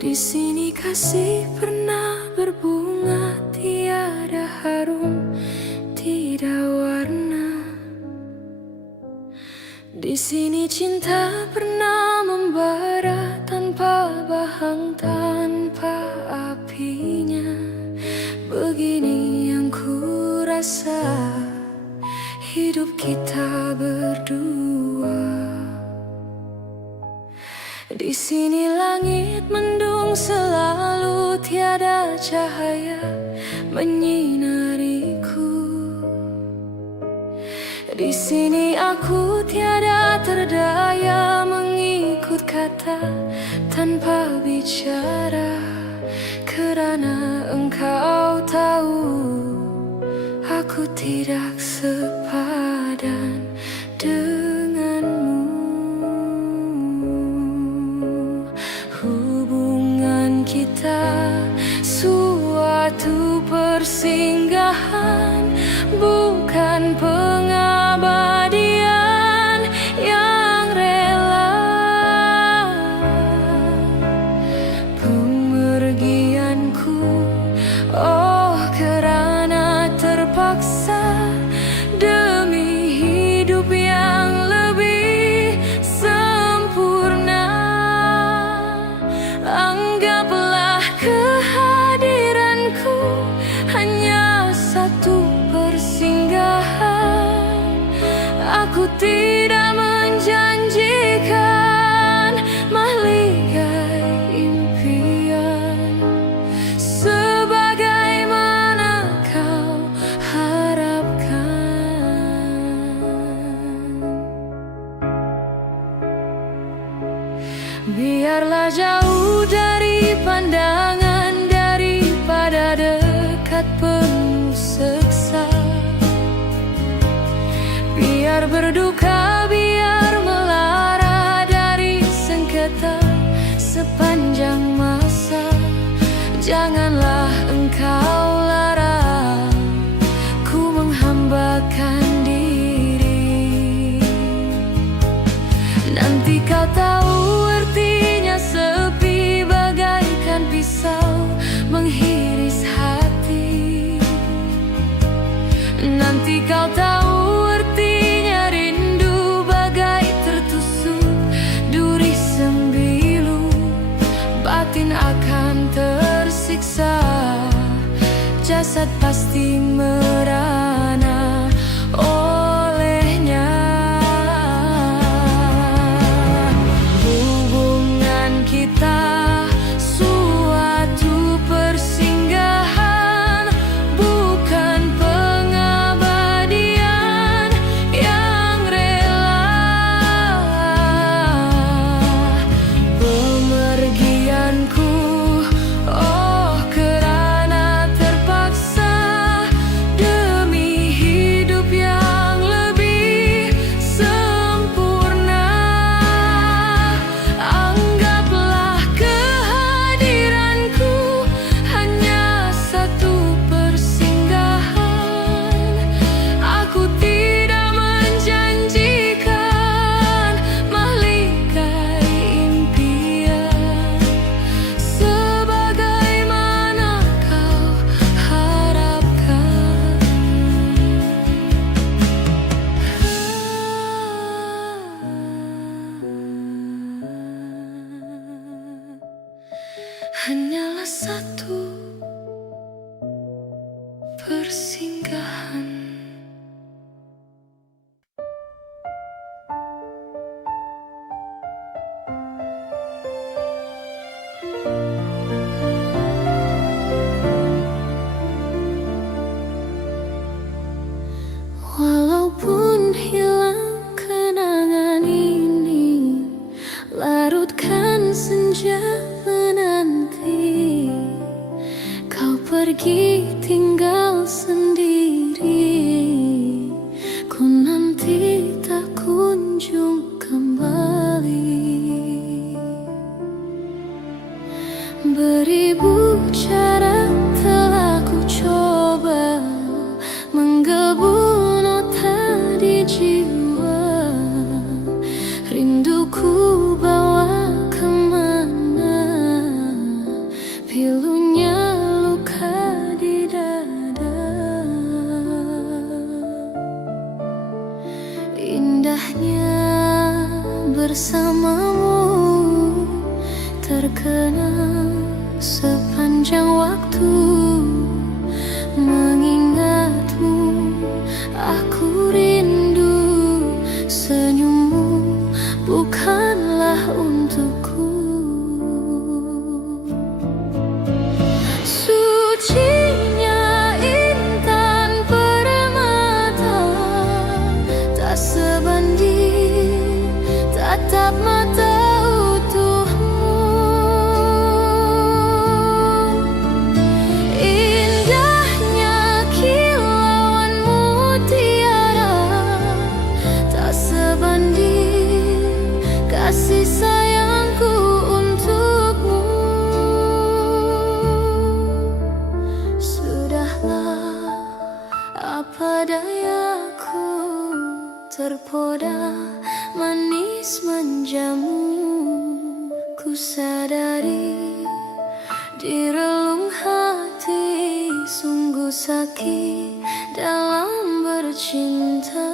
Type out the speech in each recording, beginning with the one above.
Di sini kasih pernah berbunga, tiada harum, tidak warna. Di sini cinta pernah membara tanpa bahang, tanpa apinya. Begini yang ku rasa hidup kita berdua. Di sini langit mendung selalu, tiada cahaya menyinariku. Di sini aku tiada terdaya mengikut kata tanpa bicara, kerana engkau tahu aku tidak sepadan denganmu. Hubungan kita suatu persinggahan, bukan pengabadian yang rela. Pemergianku, oh kerana terpaksa, demi hidup yang lebih sempurna. Anggaplah kehadiranku hanya satu persinggahan. Aku tidak menjanjikan mahligai impian, sebagaimana kau harapkan. Biarlah jauh dari pandangan, daripada dekat penuh seksa. Biar berduka, biar melara dari sengketa sepanjang masa. Janganlah engkau larang ku menghambakan diri. Nanti kau tahu artinya sepi, bagaikan pisau menghiris hati. Nanti kau tahu artinya rindu, bagai tertusuk duri sembilu. Batin akan tersiksa, jasad pasti merana olehnya. Hubungan kita suatu persinggahan, bukan pengabadian yang rela. Pemergianku, oh kerana terpaksa, demi hidup yang lebih sempurna. Anggaplah kehadiranku hanya satu persinggahan. Aku tidak menjanjikan mahligai impian, sebagaimana kau harapkan. Hanyalah satu persinggahan. Walaupun hilang kenangan ini, larutkan senja menanti. Kau pergi tinggal sendiri, ku nanti tak kunjung kembali. Beribu cara telah ku coba menggebu nota di jiwa. Rinduku bawa kemana sepanjang waktu. Mengingatmu, aku rindu. Senyummu bukanlah untukku. Sucinya intan permata, tak sebanding tatap mata utuhmu. Indahnya kilauan mutiara, tak sebanding kasih sayangku untukmu. Sudahlah, apa dayaku, terpoda manis manjamu. Ku sadari di relung hati, sungguh sakit dalam bercinta.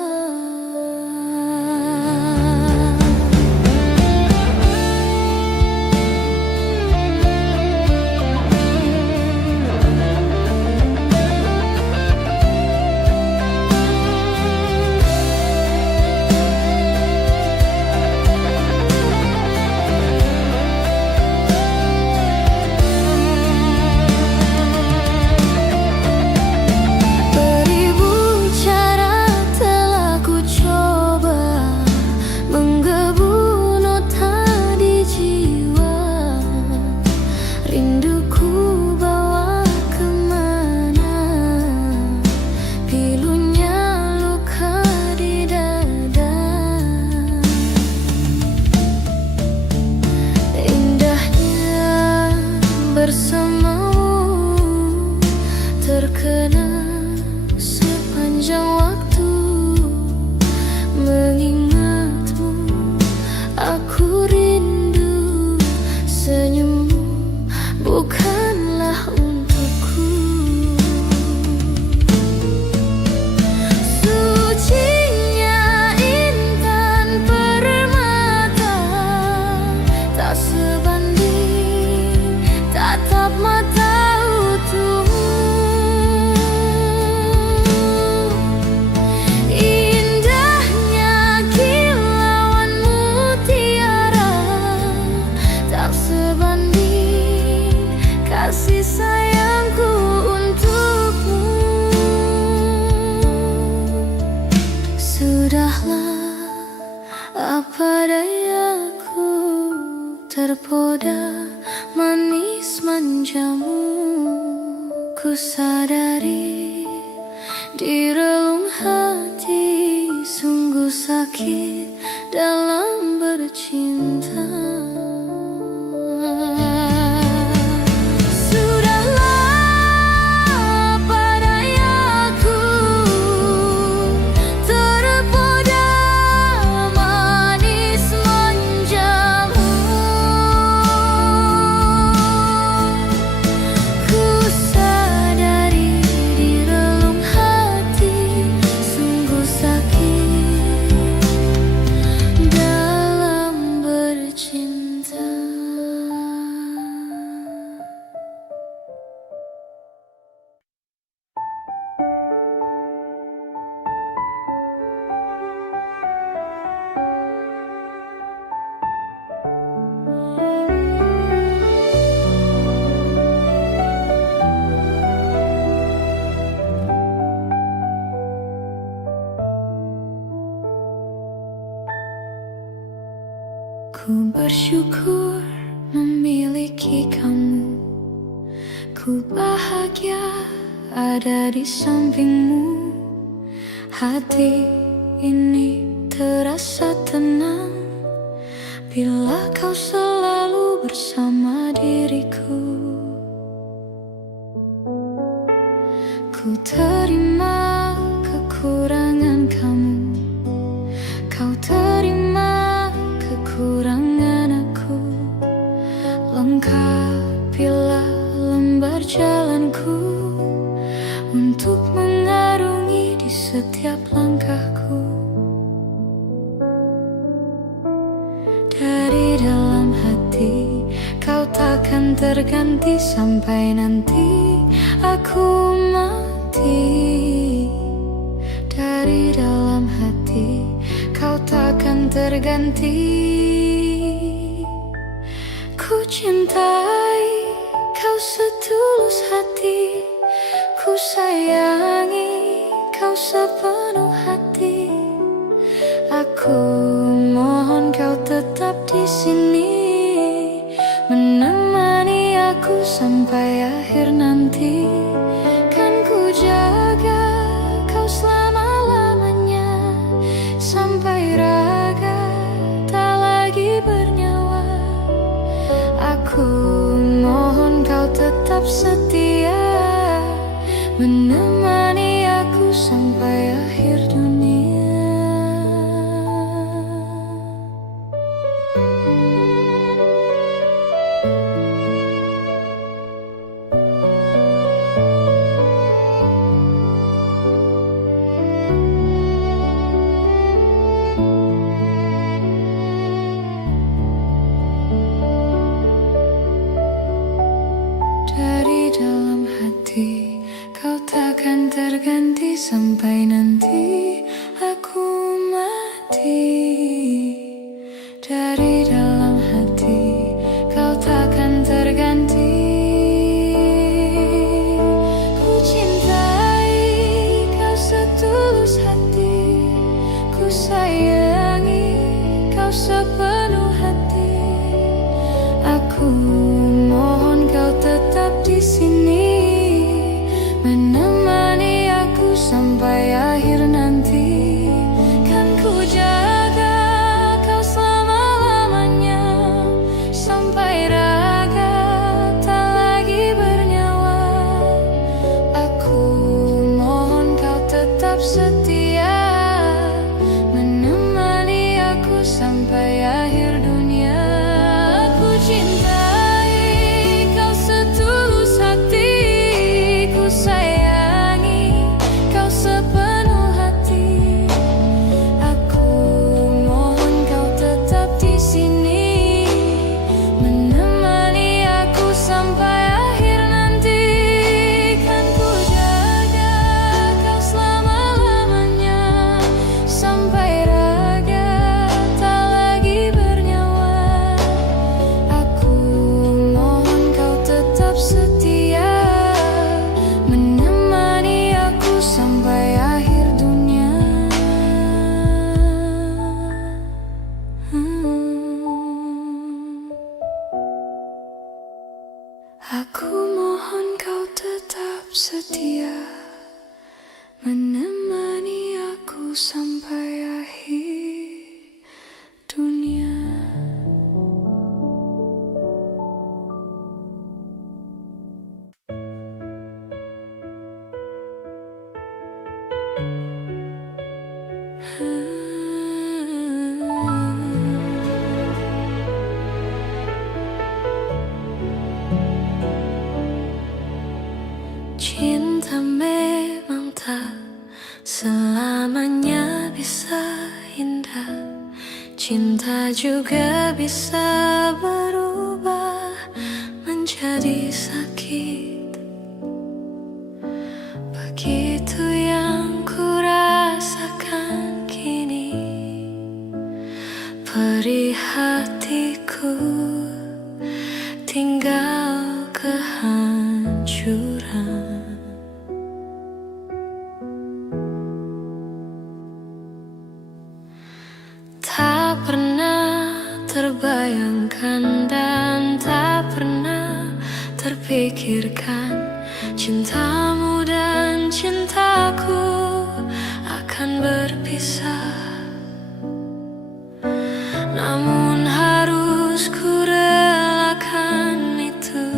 Bersamamu terkenang sepanjang waktu. Mengingatmu, aku rindu. Senyummu bukanlah untukku. Sucinya intan permata, tak sebanding tatap mata utuhmu. Indahnya kilauan mutiara, tak sebanding kasih sayangku untukmu. Sudahlah, apa dayaku, terpoda manis manjamu. Ku sadari di relung hati, sungguh sakit dalam bercinta. Sudahlah, apa dayaku, terpoda manis manjamu. Ku sadari di relung hati, sungguh sakit dalam bercinta. Ku bersyukur memiliki kamu. Ku bahagia ada di sampingmu. Hati ini terasa tenang bila kau selalu bersama diriku. Ku terima kekurangan kamu, kau terima kekurangan aku. Lengkapilah lembar jalanku untuk mengarungi di setiap langkahku. Dari dalam hati kau takkan terganti sampai nanti aku mati. Dari dalam hati kau takkan terganti. Ku cintai kau setulus hati, ku sayangi kau sepenuh hati. Aku mohon kau tetap di sini, menemani aku sampai akhir nanti. Kan ku jaga kau selama-lamanya, sampai raga tak lagi bernyawa. Aku mohon kau tetap setia, menemani aku sampai akhir dunia. Dari dalam hati kau takkan terganti sampai nanti aku mati. Dari dalam hati kau takkan terganti. Ku cintai kau setulus hati, ku sayangi kau sepenuh hati. Aku mohon kau tetap di sini, menemani aku sampai akhir nanti. Kan ku jaga kau selama-lamanya, sampai raga tak lagi bernyawa. Aku mohon kau tetap setia, menemani aku sampai akhir dunia. Aku cintai kau setulus hati, ku sayangi kau sepenuh hati. Aku mohon kau tetap di sini, menemani aku sampai akhir nanti. Kan ku jaga kau selama-lamanya, sampai raga tak lagi bernyawa. Aku mohon kau tetap setia, menemani aku sampai akhir dunia. Aku mohon kau tetap setia, menemani aku sampai akhir dunia. Cinta memang tak selamanya bisa indah. Cinta juga bisa berubah menjadi sakit. Begitu yang ku rasakan kini, perih hatiku tinggal kehancuran. Tak pernah terbayangkan dan tak pernah terpikirkan cintamu dan cintaku akan berpisah. Namun harus ku relakan itu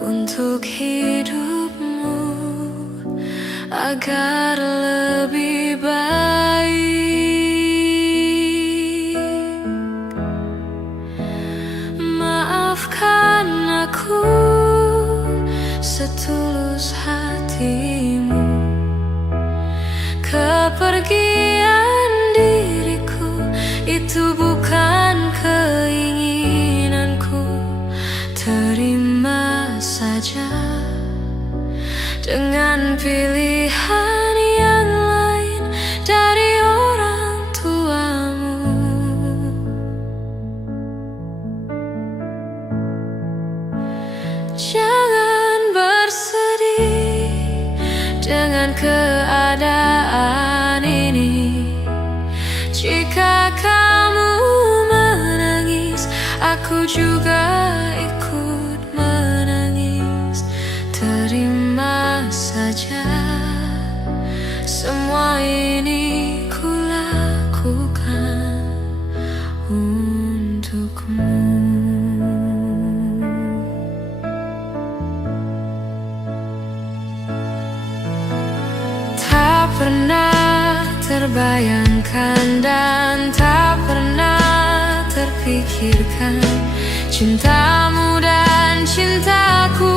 untuk hidupmu agar lebih baik. Maafkan aku setulus hatimu, kepergian diriku itu bukan keinginanku. saja dengan pilihan yang lain dari orang tuamu. Jangan bersedih dengan keadaan ini. Jika kamu menangis, aku juga ikut menangis. Terima saja, semua ini kulakukan untukmu. Tak pernah terbayangkan dan tak pernah terpikirkan cintamu dan cintaku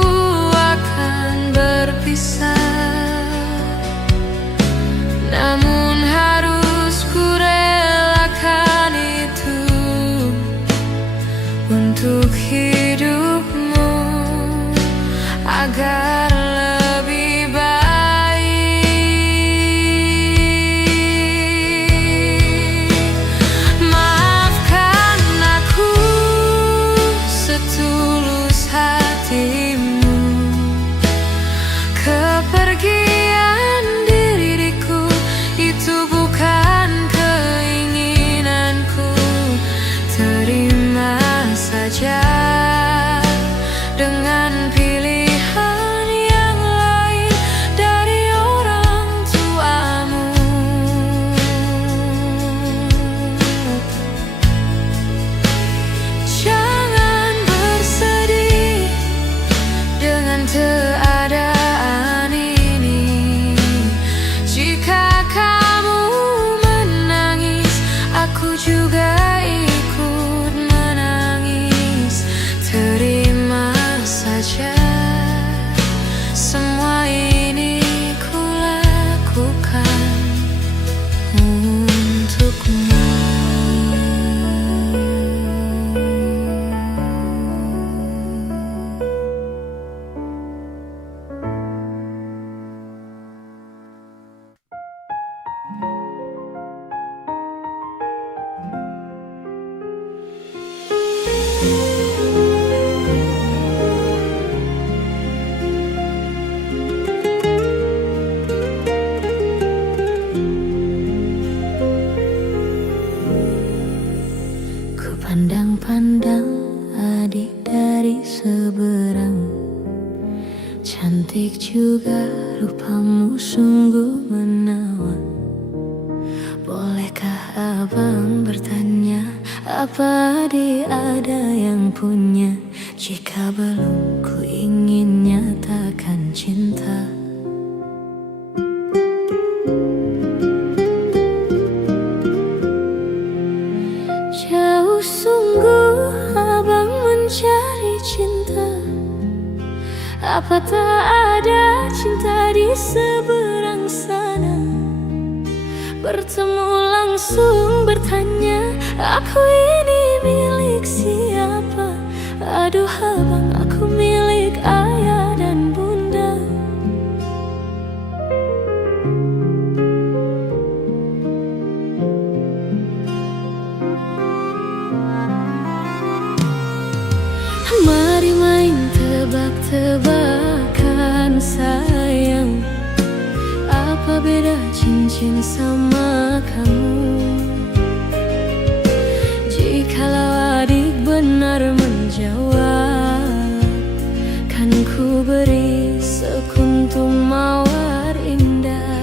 akan berpisah. Namun harus ku relakan itu untuk hidupmu agar lebih baik. Maafkan aku setulus hatimu. Kepergian diriku itu bukan keinginanku. Terima saja dengan pilihan yang lain dari orang tuamu. Jangan bersedih dengan keadaan ini. Jika kamu menangis, aku juga ikut menangis. Terima saja, semua ini kulakukan untukmu. Ku pandang-pandang adik dari seberang. Cantik juga rupamu, sungguh menawan. Bolehkah abang bertanya, apa adik ada yang punya? Jika belum, ku ingin nyatakan cinta. Jauh sungguh abang mencari cinta. Apa tak ada cinta di seberang sana? Bertemu langsung bertanya, aku ini milik siapa? Aduh abang, aku milik ayah dan bunda. Mari main tebak-tebakan sayang. Apa beda cincin sama kamu? Jikalau adik benar menjawab, kan ku beri sekuntum mawar indah.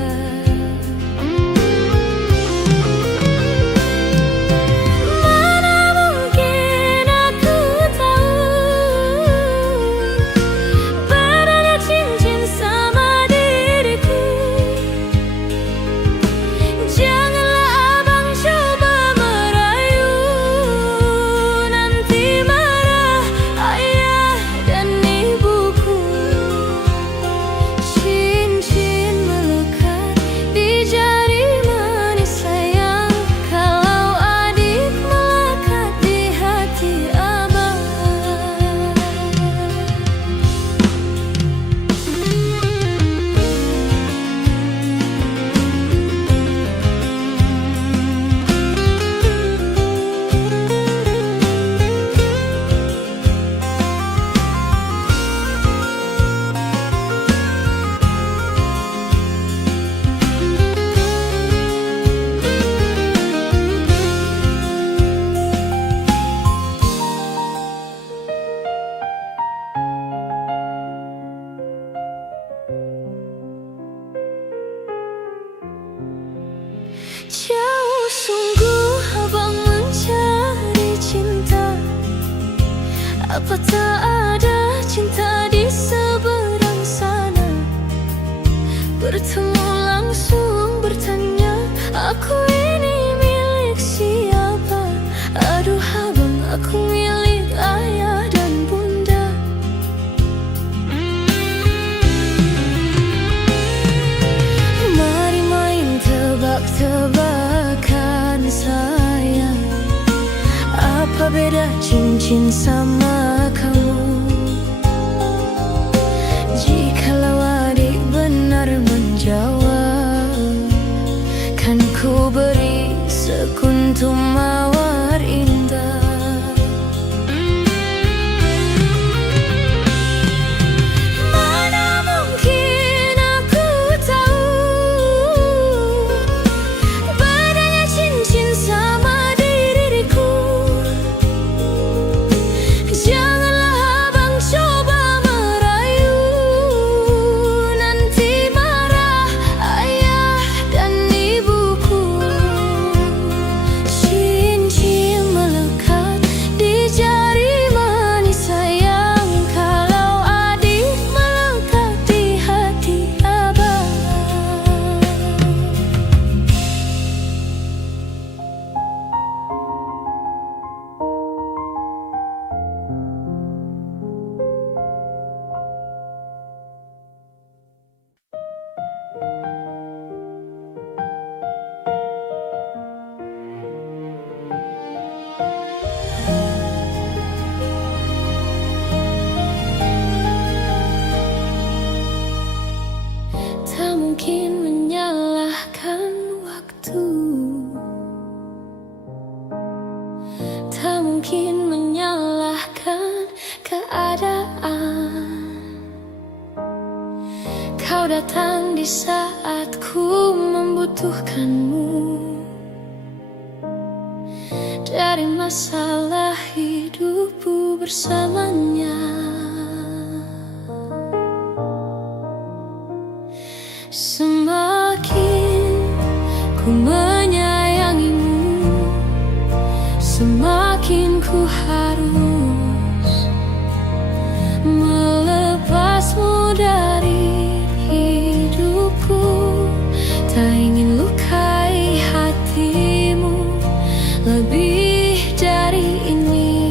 Janganlah abang Jauh sungguh abang mencari cinta. Apa tak ada cinta di seberang sana? Bertemu langsung bertanya, aku ini milik siapa? Aduh abang, aku milik ayah dan bunda. Mari main tebak-tebakan sayang. Apa beda cincin sama kamu? Jikalau adik benar menjawab, kan ku beri sekuntum mawar indah. Mana mungkin aku tahu bedanya cincin sama diriku. Janganlah abang coba merayu, nanti marah ayah dan ibuku. Cincin melekat di jari manis sayang, kalau adik melekat di hati abang. Tak mungkin menyalahkan waktu, tak mungkin menyalahkan keadaan. Kau datang di saat ku membutuhkanmu. Dari masalah hidupku bersamanya, semakin ku menyayangimu, semakin ku harus melepasmu dari hidupku. Tak ingin lukai hatimu lebih dari ini.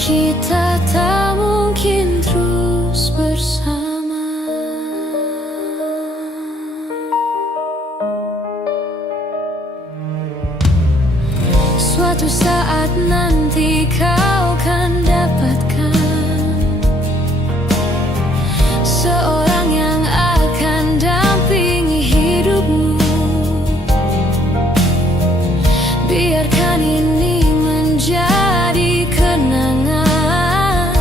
Kita tak mungkin terus bersama. Suatu saat nanti kau kan dapatkan seorang yang akan dampingi hidupmu. Biarkan ini menjadi kenangan,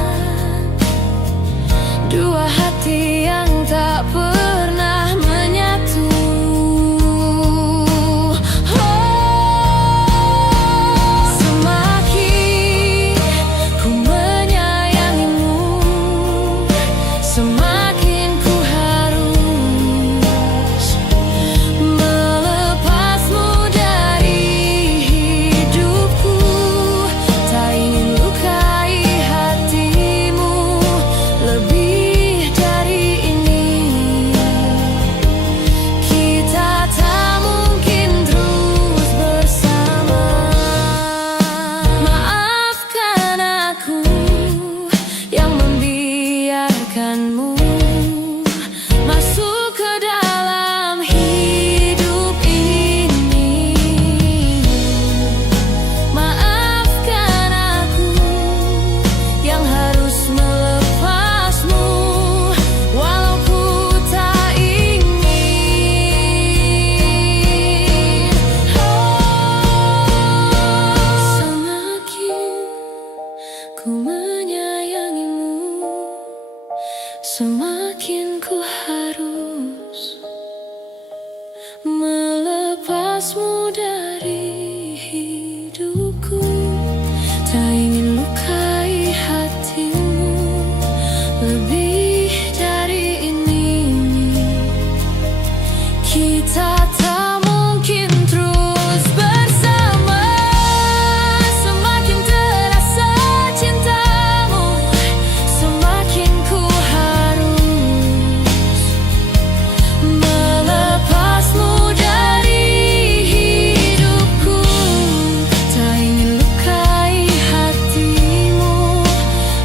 dua hati yang tak pernah menyatu. Semakin ku menyayangimu, semakin ku harus melepasmu dari hidupku. Tak ingin lukai hatimu lebih dari ini. Kita tak mungkin terus bersama. Maafkan aku yang membiarkanmu masuk ke dalam hidup ini. Maafkan aku yang harus melepasmu walau ku tak ingin. Semakin ku menyayangimu, semakin ku harus melepasmu dari hidupku. Tak ingin lukai hatimu lebih dari ini. Kita tak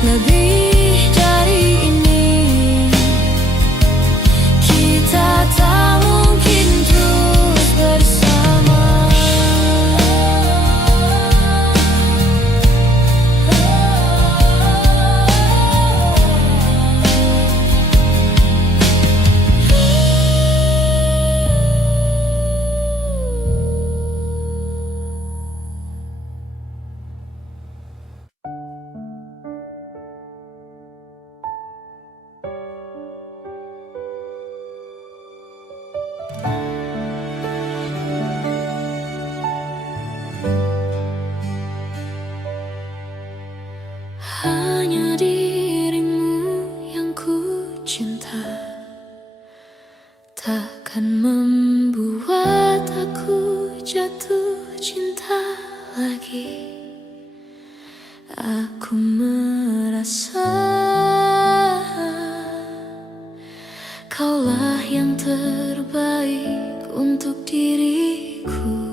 lebih dari ini. Kita tak mungkin terus bersama. Hanya dirimu yang ku cinta, takkan membuat aku jatuh cinta lagi. Aku merasa kaulah yang terbaik untuk diriku.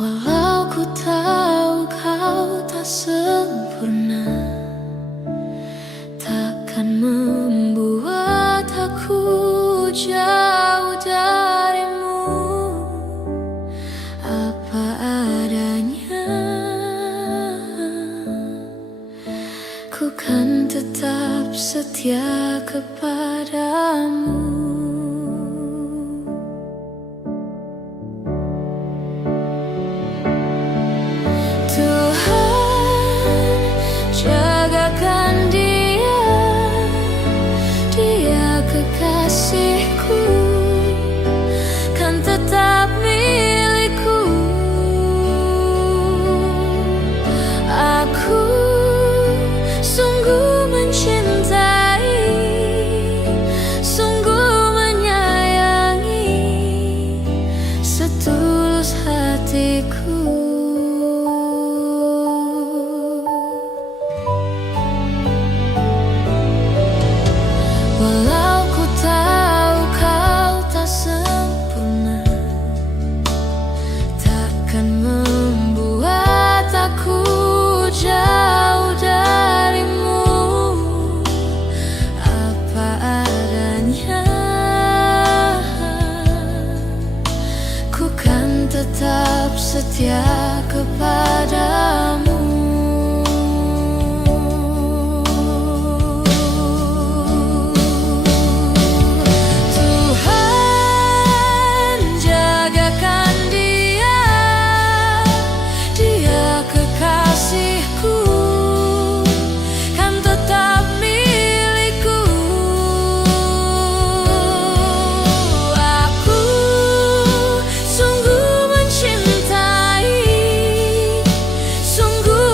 Walau ku tahu kau tak sempurna, takkan membuat aku jauh darimu. Apa adanya, ku kan tetap setia kepadamu. Jagakan dia, dia kekasihku, kan tetap milikku. Aku sungguh mencintai, sungguh menyayangi, setulus hatiku. Walau ku tahu kau tak sempurna, takkan membuat aku jauh darimu. Apa adanya, ku kan tetap setia kepadamu. Sungguh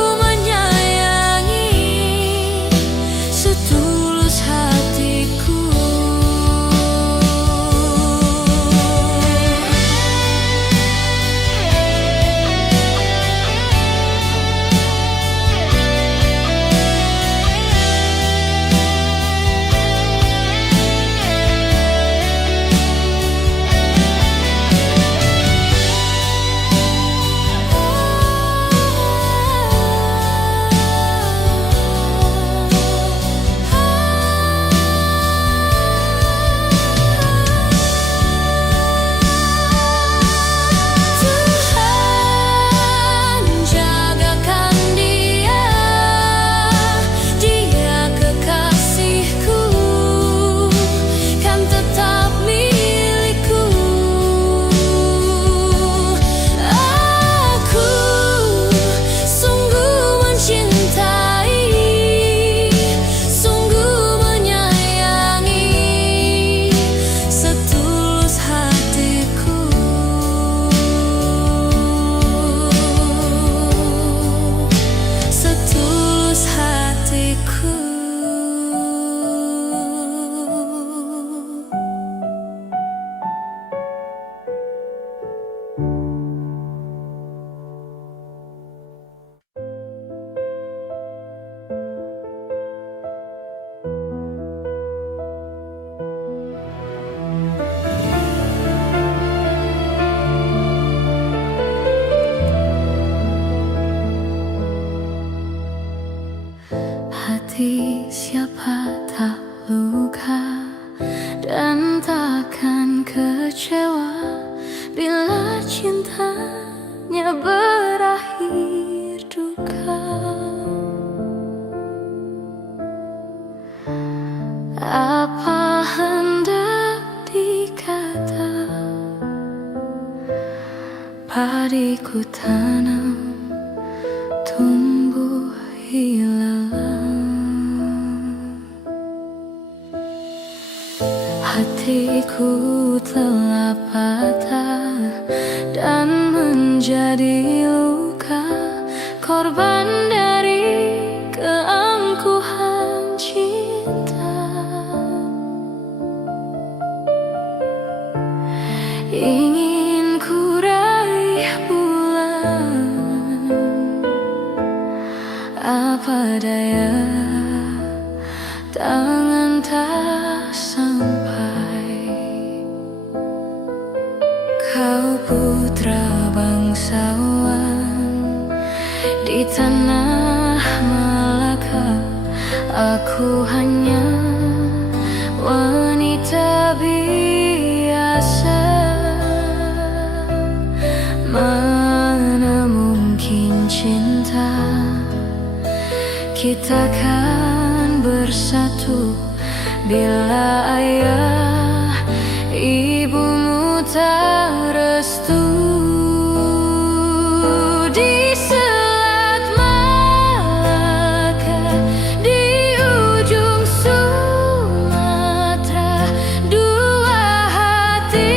padiku tanam, tumbuh ilalang. Hatiku telah patah dan menjadi luka, korban dari keangkuhan cinta. Ingin ku raih bulan, apa daya tangan tak sampai. Kau putra bangsawan di tanah Malaka, aku hanya wanita biasa. Mana mungkin cinta kita kan bersatu bila ayah ibumu tak restu. Di Selat Malaka, di ujung Sumatera, dua hati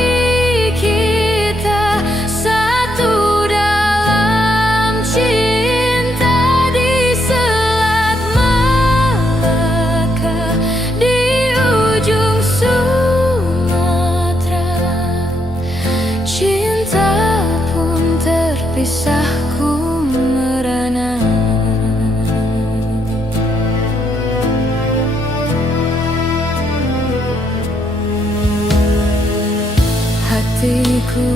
kita satu dalam cinta. Di Selat Malaka, di ujung Sumatera, cinta pun terpisahku merana. Hatiku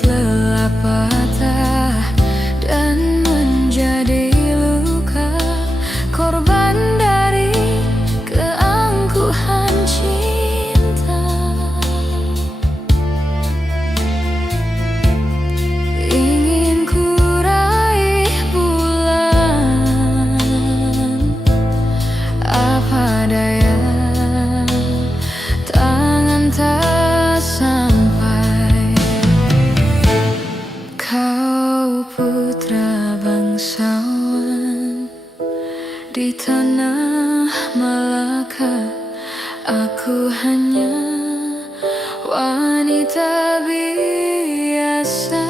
telah patah dan menjadi luka, korban dari keangkuhan cinta. Ingin ku raih bulan, apa daya tangan tak sampai. Kau putra bangsawan di tanah Malaka, aku hanya wanita biasa.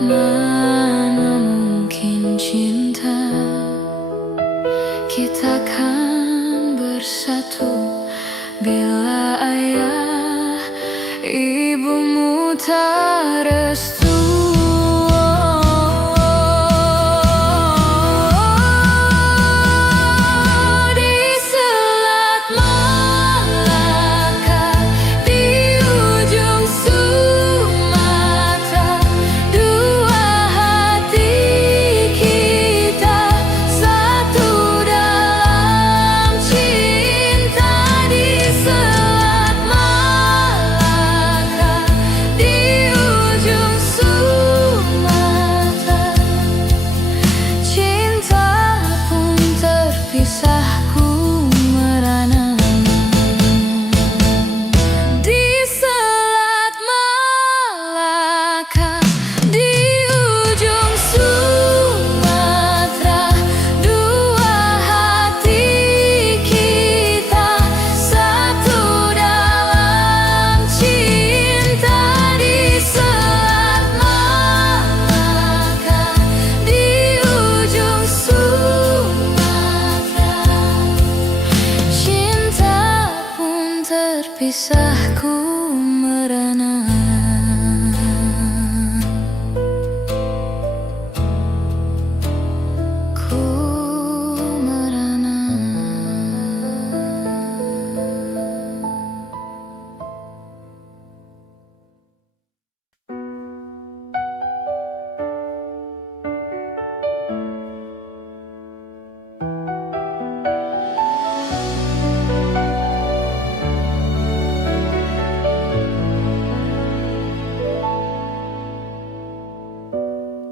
Mana mungkin cinta kita kan bersatu bila ayah ibumu tak restu. Di Selat Malaka, di ujung Sumatera, dua hati kita satu dalam cinta. Di Selat Malaka, di ujung Sumatera, cinta pun terpisahku merana. Di Selat Malaka, di ujung Sumatera, dua hati kita satu dalam cinta. Di Selat Malaka, di ujung Sumatera, cinta pun terpisahku merana. Ku merana.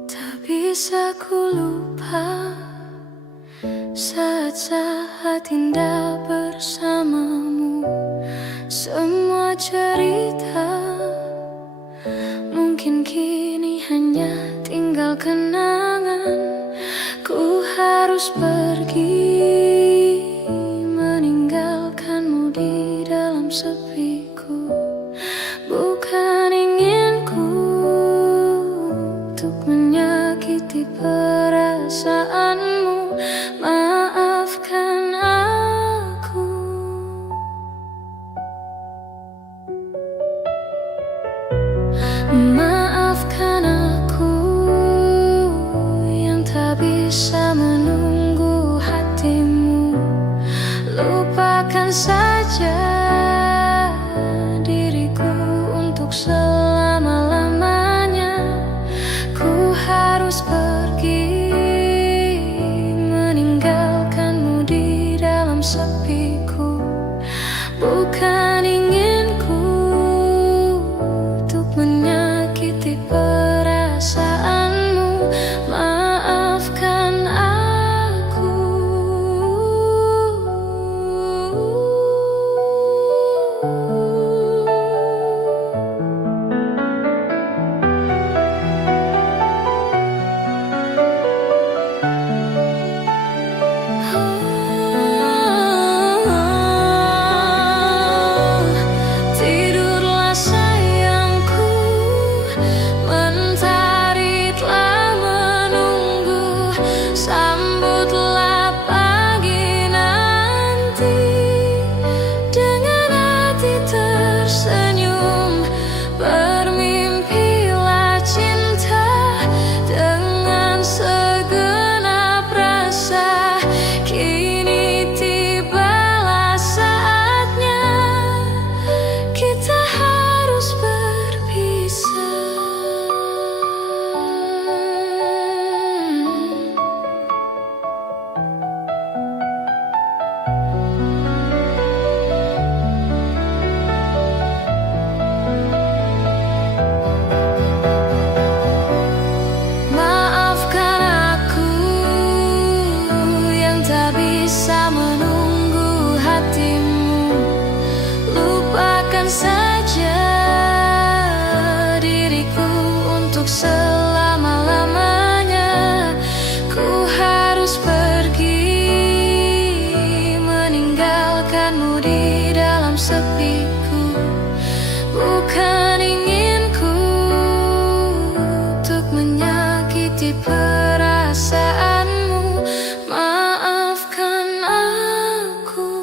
Tak bisa ku lupa saat-saat indah bersamamu. Semua cerita Mungkin kini hanya tinggal kenangan. Ku harus pergi, meninggalkanmu di dalam sepiku. Bukan inginku untuk menyakiti perasaanmu. Maafkan aku. Maafkan aku yang tak bisa menunggu hatimu. Lupakan saja diriku untuk selama-lamanya. Ku harus pergi, meninggalkanmu di dalam sepiku. Bukan inginku untuk menyakiti perasaanmu. Maafkan aku. Tidurlah sayangku, mentari telah menunggu. Sambutlah pagi nanti dengan hati tersenyum. Bermimpilah cinta dengan segenap rasa. Kini tibalah saatnya kita harus berpisah. Maafkan aku yang tak bisa menunggu hatimu. Lupakan saja diriku untuk selama-lamanya. Ku harus pergi, meninggalkanmu di dalam sepiku. Bukan inginku untuk menyakiti perasaanmu. Maafkan aku.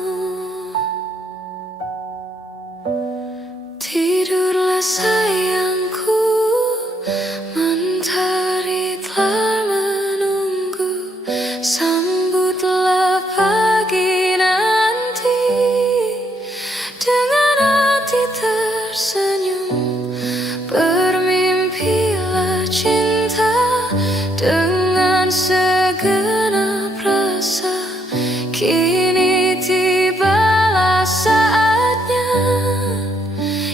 Tidurlah sayangku, mentari telah menunggu. Sambutlah pagi nanti dengan hati tersenyum. Bermimpilah cinta dengan segenap rasa. Kini tibalah saatnya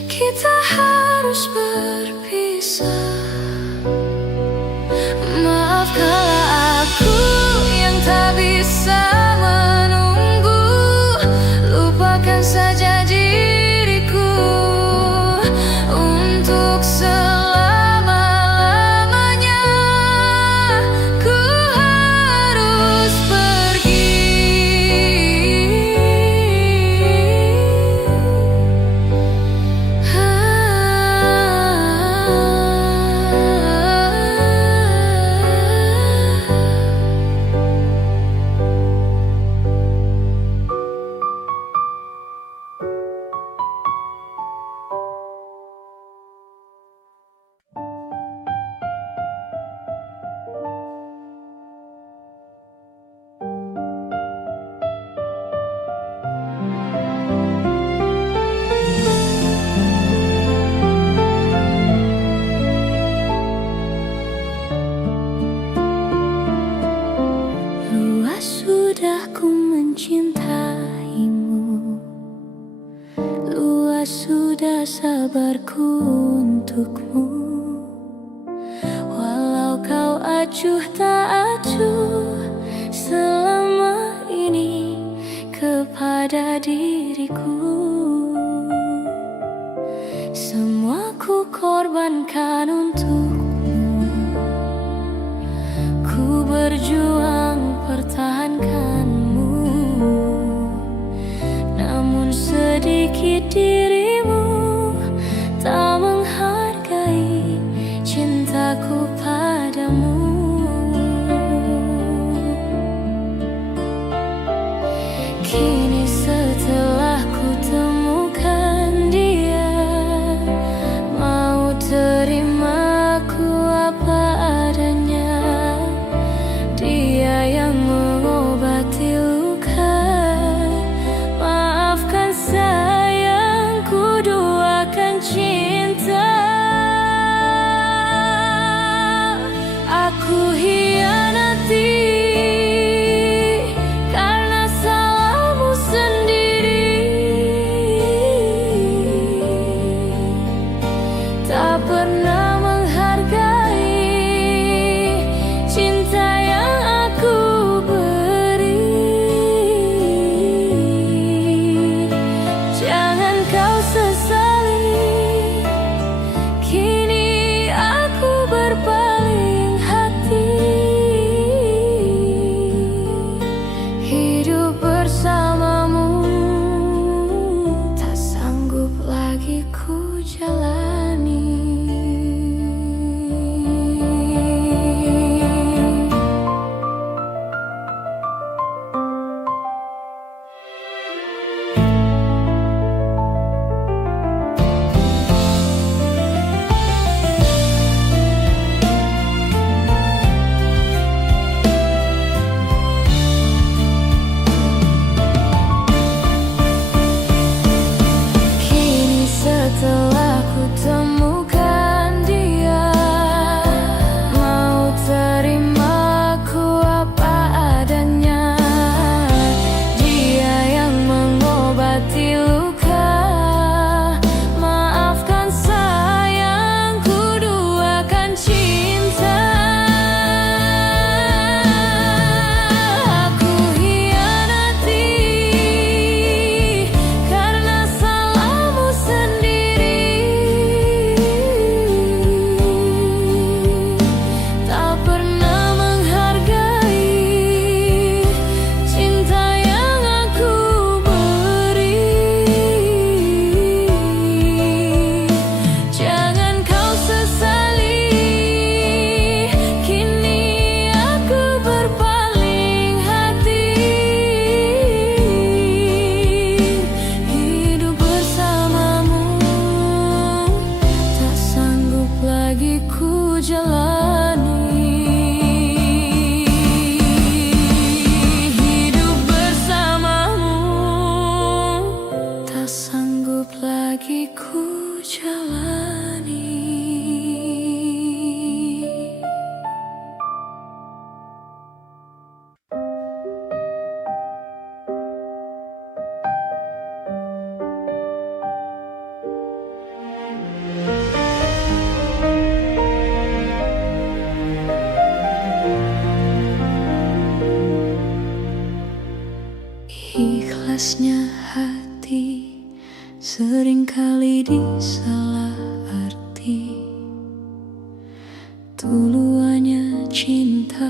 kita harus berpisah. Maafkanlah aku yang tak bisa menunggu. Lupakan saja diriku untuk selama-lamanya. Ku harus pergi. Luas sudah ku mencintaimu, luas sudah sabarku untukmu. Walau kau acuh tak acuh selama ini kepada diriku. Semua ku korbankan untukmu. Ku berjuang pertahankanmu, namun sedikit dirimu tak menghargai cintaku padamu. Kini setelah ku temukan dia, mau terima ku apa adanya. Dia yang mengobati luka, maafkan sayang, ku duakan cinta. Aku hianati karena salahmu sendiri, tak pernah menghargai cinta yang aku beri. Jangan kau sesali, kini aku berpaling hati. Hidup bersamamu tak sanggup lagi ku jalani. Kini setelah ku temukan dia, mau terima ku apa adanya. Dia yang mengobati luka, maafkan sayang, ku duakan cinta. Aku hianati karena salahmu sendiri, tak pernah menghargai cinta yang aku beri. Jangan kau sesali, kini aku berpaling hati. Hidup bersamamu tak sanggup lagi ku jalani. Hidup bersamamu tak sanggup lagi ku jalani. Ikhlasnya hati seringkali disalah arti. Tuluannya cinta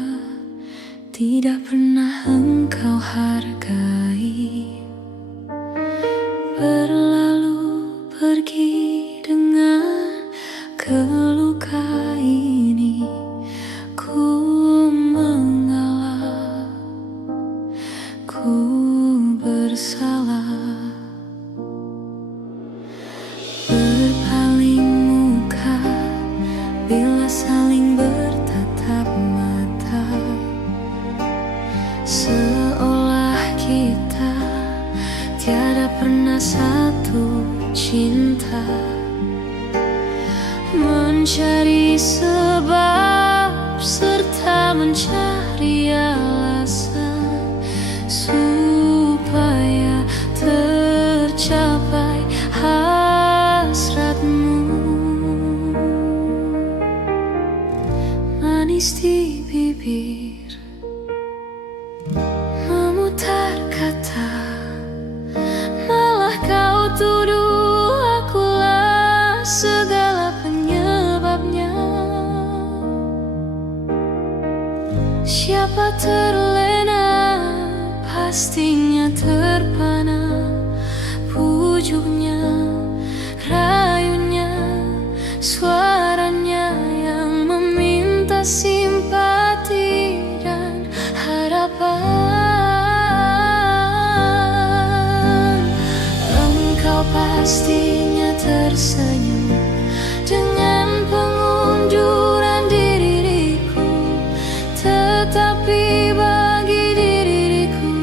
tidak pernah engkau hargai. Berlalu pergi dengan keluka ini, ku mengalah, ku bersalah. Berpaling muka bila saling bertatap mata, seolah kita tiada pernah satu cinta. Mencari sebab serta mencari alasan supaya tercapai hasratmu. Manis di bibir, memutar kata, malah kau tuduh akulah segala penyakit. Siapa terlena pastinya terpana. Pujuknya, rayunya, suaranya yang meminta simpati dan harapan. Engkau pastinya tersenyum dengan pengunduran diriku, tetapi bagi diriku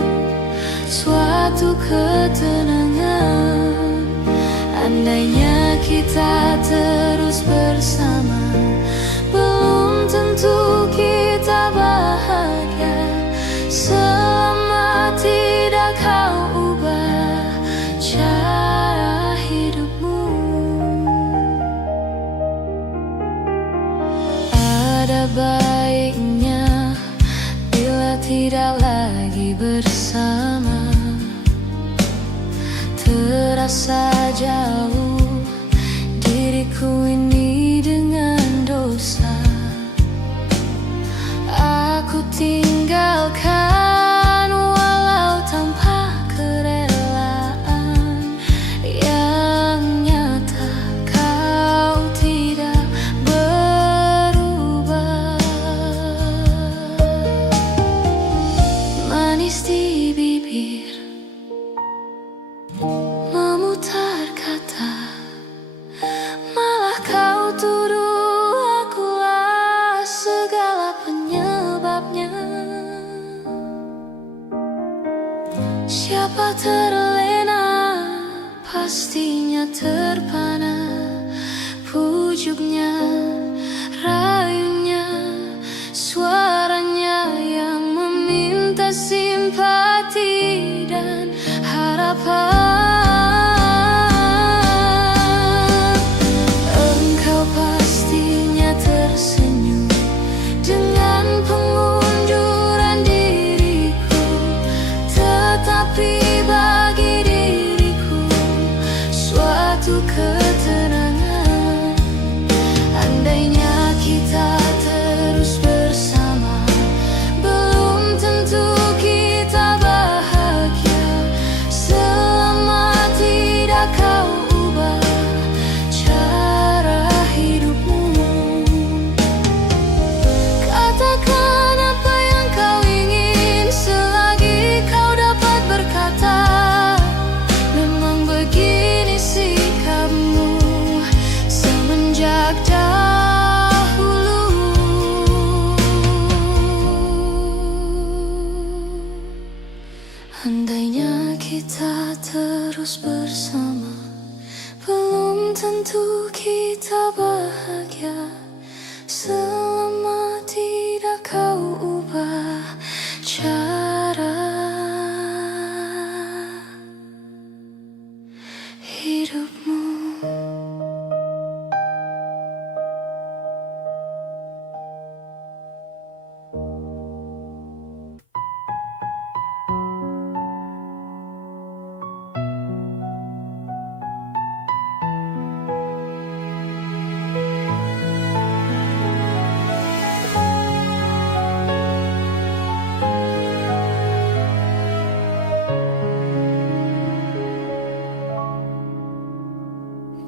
suatu ketenangan. Andainya kita terus bersama, belum tentu kita bahagia. Selama tidak kau ubah cara hidupmu. Ada baiknya bila tidak lagi bersama. Terasa jauh diriku ini dengan dosa. Aku tinggalkan walau tanpa kerelaan. Yang nyata kau tidak berubah. Manis di bibir, memutar kata, malah kau tuduh akulah segala penyebabnya. Siapa terlena pastinya terpana. Pujuknya, rayunya, suaranya yang meminta simpati dan harapan. Engkau pastinya tersenyum dengan pengunduran diriku, tetapi bagi diriku suatu ketenangan. Andainya kita terus bersama, belum tentu kita bahagia. Selama tidak kau ubah cara hidupmu. Katakan apa yang kau ingin selagi kau dapat berkata. Memang begini sikapmu semenjak dahulu. Andainya kita terus bersama, belum tentu kita bahagia. Selama tidak kau ubah cara hidupmu.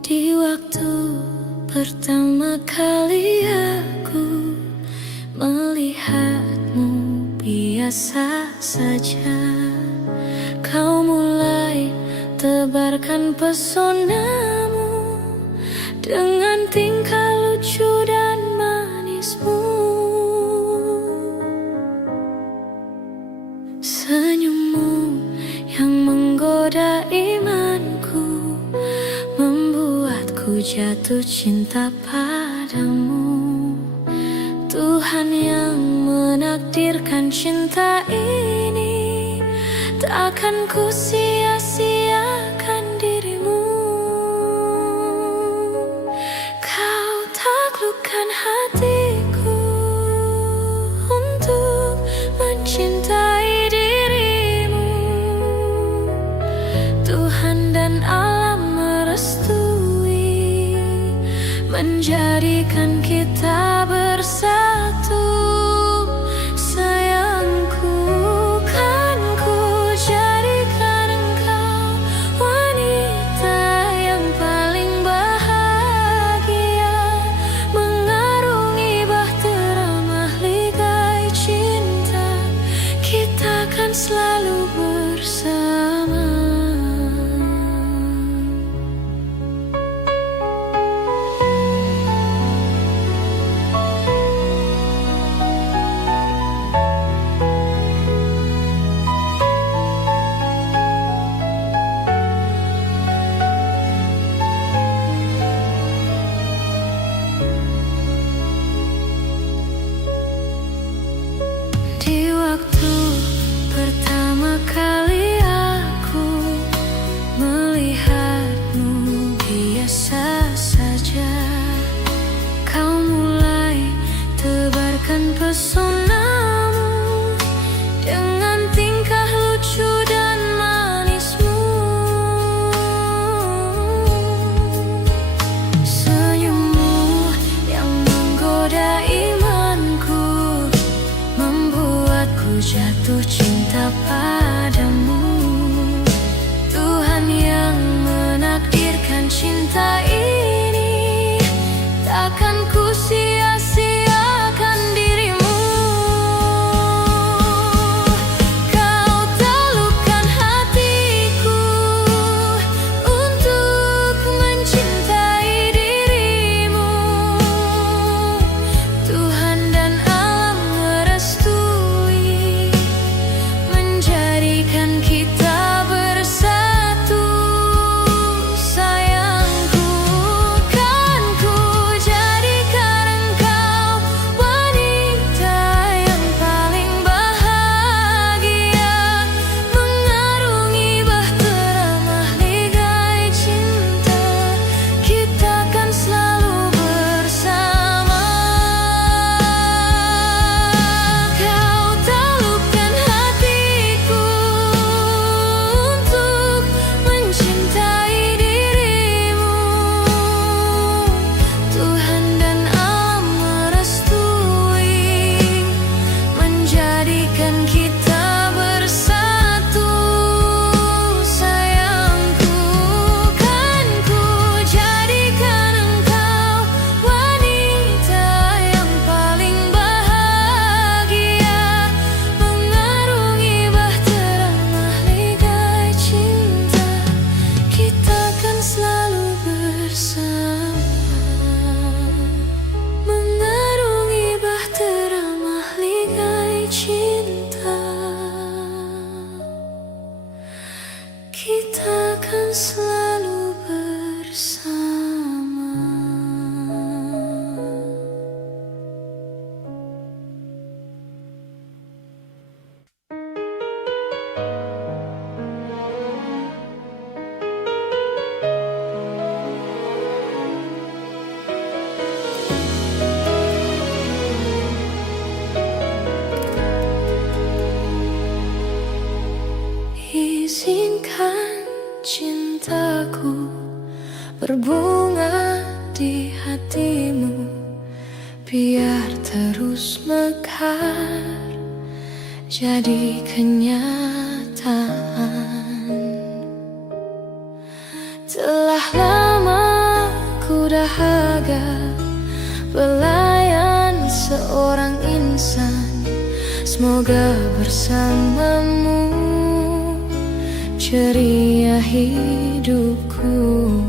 Di waktu pertama kali aku melihatmu biasa saja, kau mulai tebarkan pesonamu dengan tingkah lucu dan manismu. Senyummu yang menggoda imanku membuatku jatuh cinta padamu. Tuhan yang menakdirkan cinta ini, tak akan ku sia-siakan dirimu. Kau taklukkan hatiku untuk mencintai dirimu. Tuhan dan alam merestui, menjadikan kita bersatu. waktu pertama kali aku melihatmu biasa saja, kau mulai tebarkan pesonamu dengan tingkah lucu dan manismu. Senyummu yang menggoda imanku membuatku jatuh cinta padamu. Tuhan yang menakdirkan cinta ini, takkan ku sia-siakan dirimu. Kau taklukkan hatiku untuk mencintai dirimu. Tuhan dan alam merestui, menjadikan kita bersatu. Sayangku, kan ku jadikan engkau wanita yang paling bahagia, mengarungi bahtera mahligai cinta. Kita kan selalu bersama. Kau taklukkan hatiku untuk mencintai dirimu. Tuhan dan alam merestui, menjadikan kita bersatu. Sayangku, kan ku jadikan engkau wanita yang paling bahagia, mengarungi bahtera mahligai cinta. Kita kan selalu bersama, mengarungi bahtera mahligai cinta. Kita kan selalu bersama. Izinkan cintaku berbunga di hatimu, biar terus mekar jadi kenyataan. Telah lama ku dahaga pelayan seorang insan, semoga bersamamu ceria hidupku.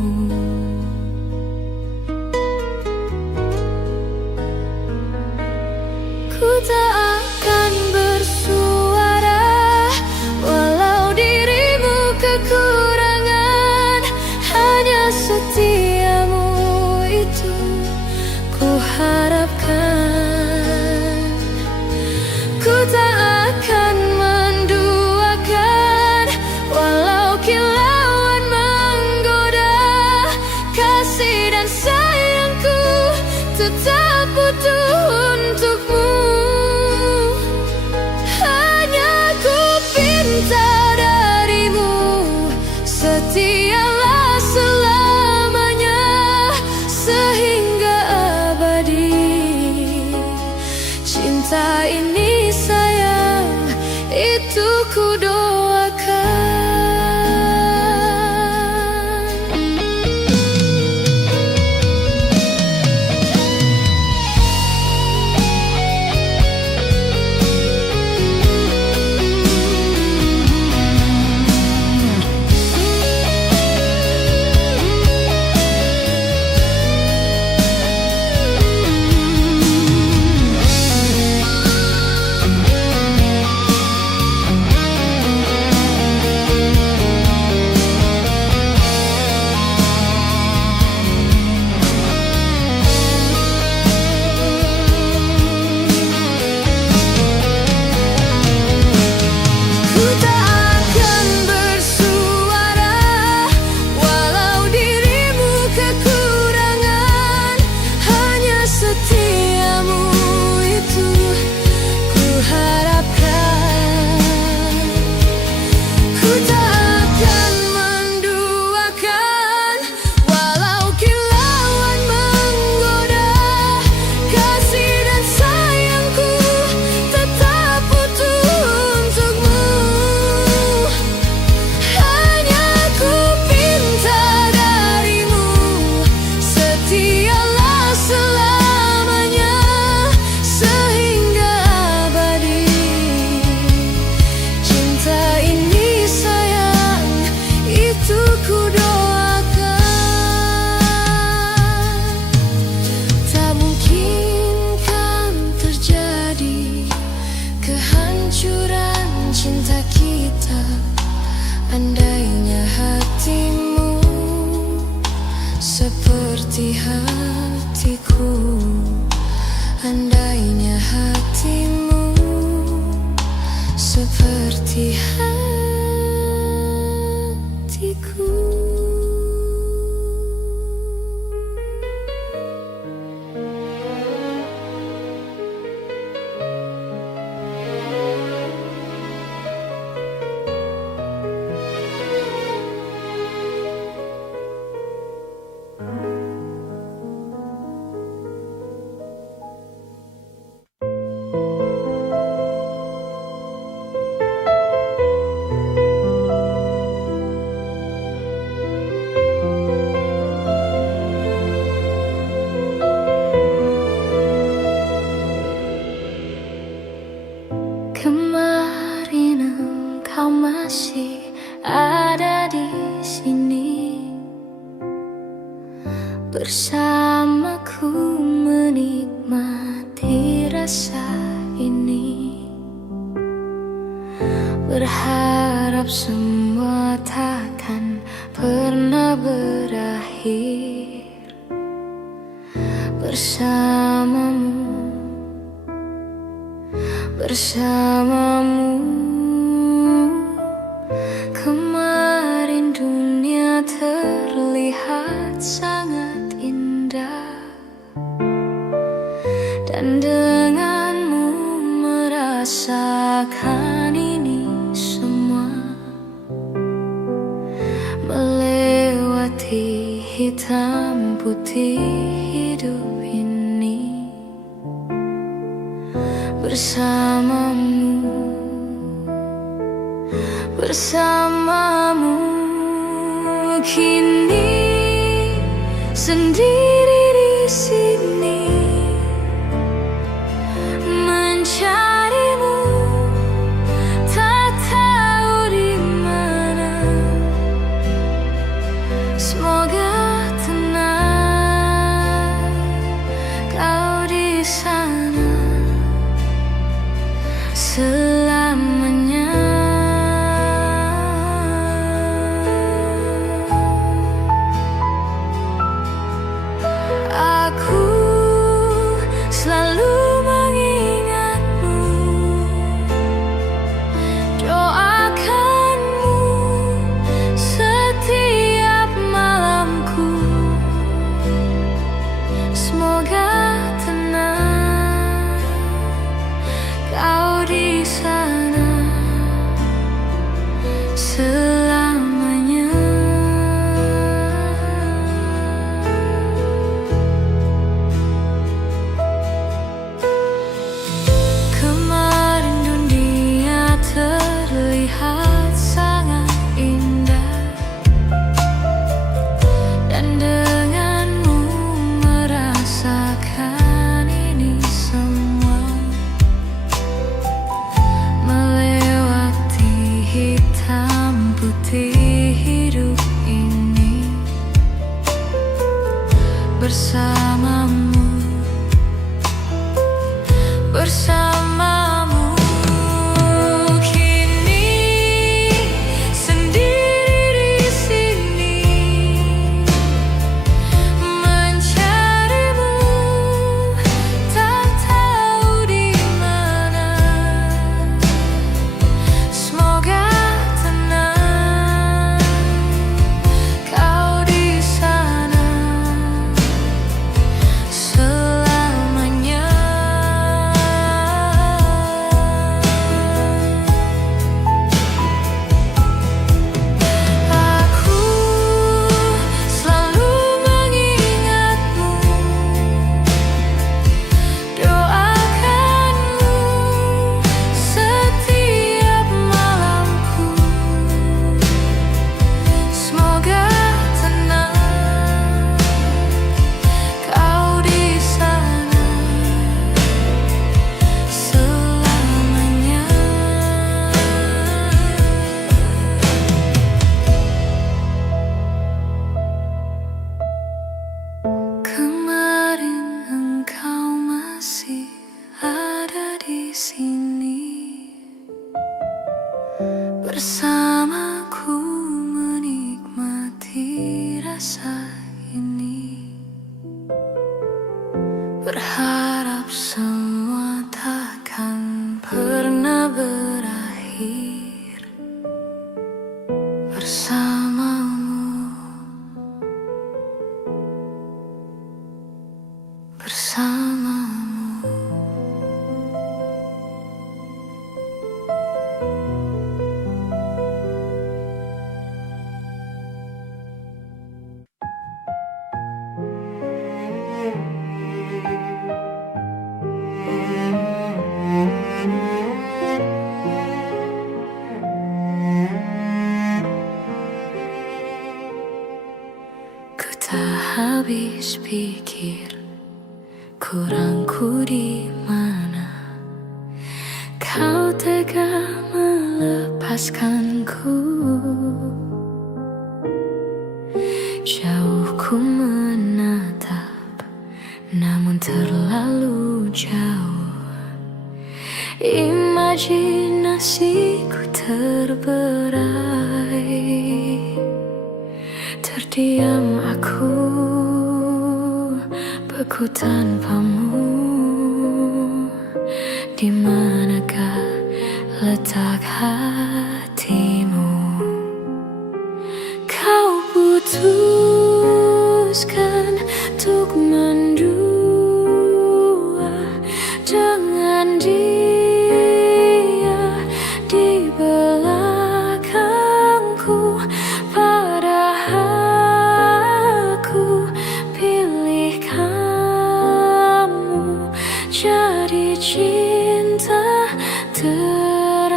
Ku tak akan bersuara walau dirimu kekurangan, hanya setiamu itu ku harapkan. Ku tak akan menduakan walau kilauan menggoda, kasih dan sayangku tetap butuh untukmu. Hanya ku pinta darimu, setialah selamanya sehingga abadi. Cinta ini sayang, itu ku doakan. engkau masih ada di sini bersamaku menikmati rasa ini. Berharap semua takkan pernah berakhir bersamamu. Kemarin dunia terlihat sangat indah, dan denganmu merasakan ini semua. Melewati hitam putih hidup ini bersamamu. Kini sendiri di sini mencarimu, tak tahu di mana. Semoga tenang kau di sana selamanya. Aku selalu mengingatmu, doakanmu setiap malamku. Semoga tenang kau di sana selamanya. Kemarin dunia terlihat sangat indah, dan denganmu merasakan ini semua. Melewati hitam putih hidup ini bersamamu. Kini sendiri di sini mencarimu, tak tahu di mana. Semoga tenang kau di sana selamanya. Aku selalu mengingatmu, doakanmu setiap malamku. Semoga tenang kau di sana selamanya. Kemarin engkau masih ada di sini bersamaku menikmati rasa ini. Berharap semua takkan pernah berakhir bersamamu. Ku tak habis pikir kurangku di mana. Kau tega melepaskanku. Jauh ku menatap, namun terlalu jauh. Imajinasiku terberai. Terdiam aku, beku tanpamu. Di manakah letak hatimu? Kau putuskan untuk mendua dengan dia di belakangku. Padahal aku pilih kamu jadi cinta terakhir.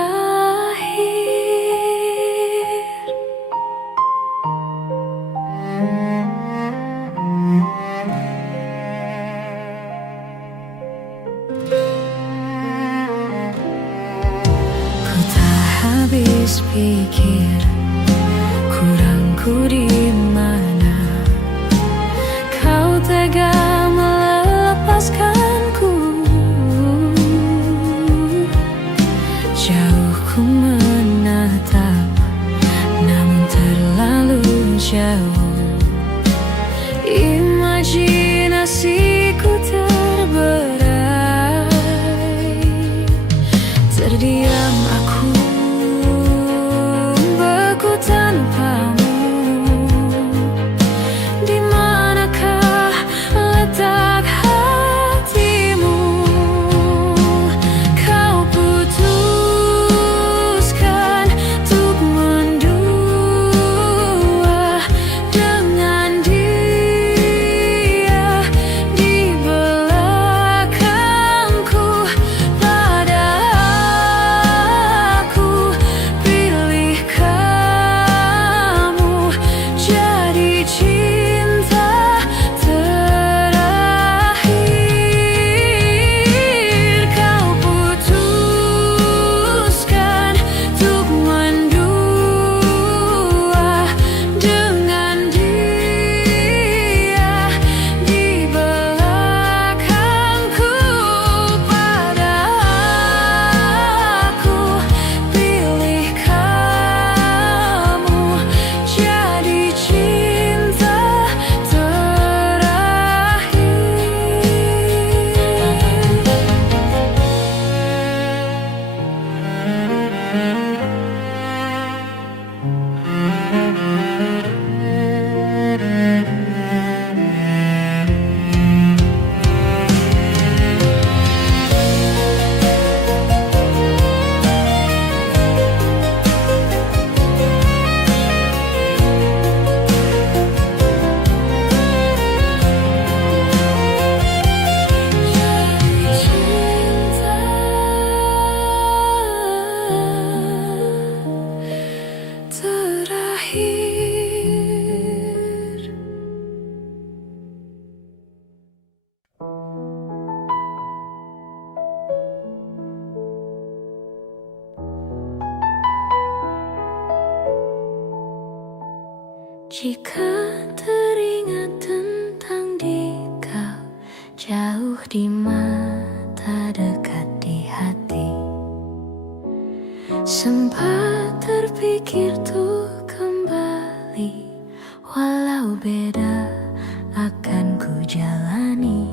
Ku tak habis pikir kurangku di mana kau tega melepaskanku. Jauh ku menatap, namun terlalu jauh. Imajinasiku terberai. Terdiam aku, beku tanpamu. Di manakah letak hatimu? Kau putuskan untuk mendua dengan dia di belakangku. Padahal aku pilih kamu jadi cinta terakhir. Kau putuskan untuk mendua dengan dia di belakangku. Padahal aku pilih kamu jadi cinta terakhir. Terakhir. Jika teringat tentang dikau, jauh di mata, dekat di hati. Sempat terpikir tuh kembali, walau beda akan ku jalani.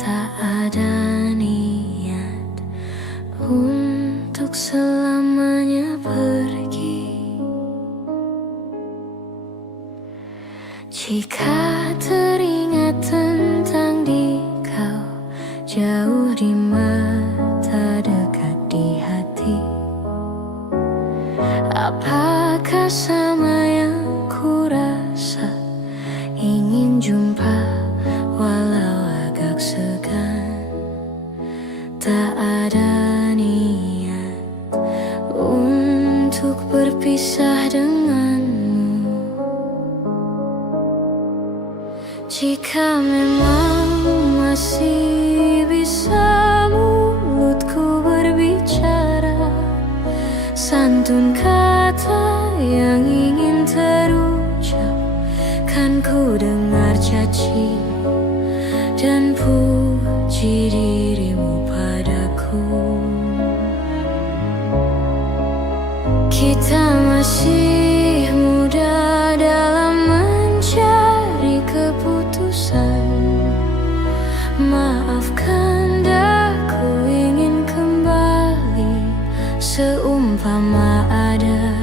Tak ada niat untuk selamanya pergi. Jika teringat tentang dikau, jauh di mata, dekat di hati. Apakah sama yang ku rasa? Ingin jumpa walau agak segan. Tak ada niat untuk berpisah denganmu. Jika memang masih bisa masih muda dalam mencari keputusan. Maafkan daku ingin kembali, seumpama ada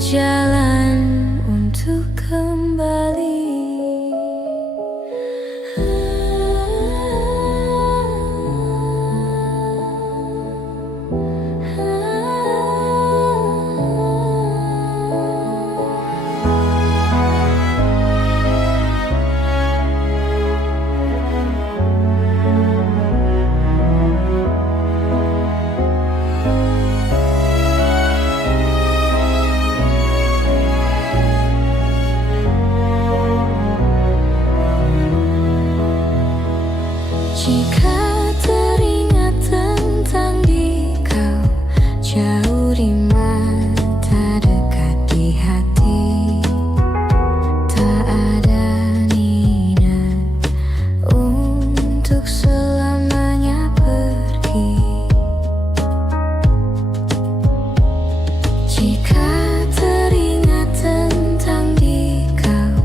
jalan untuk kembali. Jika teringat tentang dikau, jauh di mata dekat di hati, tak ada niat untuk selamanya pergi. Jika teringat tentang dikau,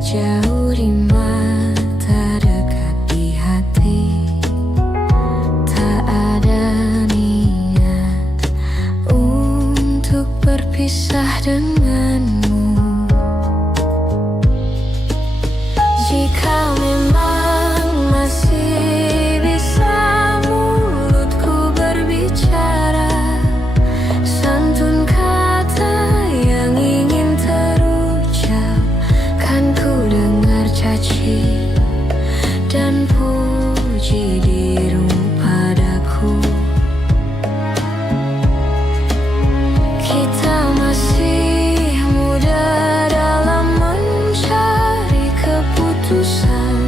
jauh di mata dekat di hati, tak ada niat untuk berpisah denganmu. Jika memang masih bisa mulutku berbicara, santun kata yang ingin terucap, kan ku dengar caci dan puji dirimu padaku. Kita masih muda dalam mencari keputusan.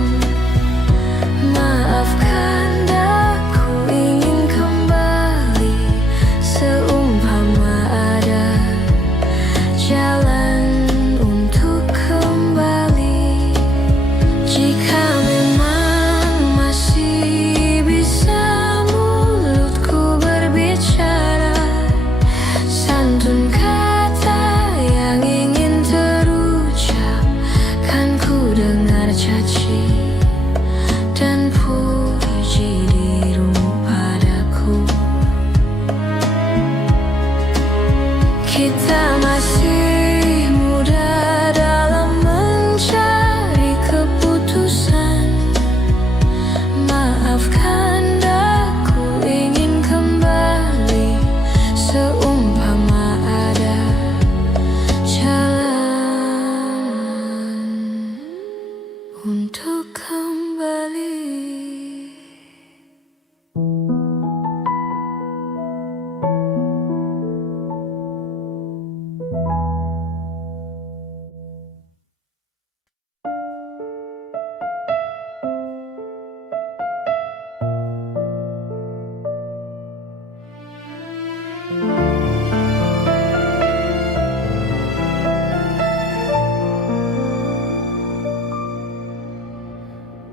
Maafkan daku ingin kembali, seumpama ada jalan untuk kembali. Jika memang masih bisa mulutku berbicara, santun kata yang ingin terucap, kan ku dengar caci dan puji dirimu padaku. Kita masih muda dalam mencari keputusan. Maafkan daku ingin kembali, seumpama ada jalan untuk kembali.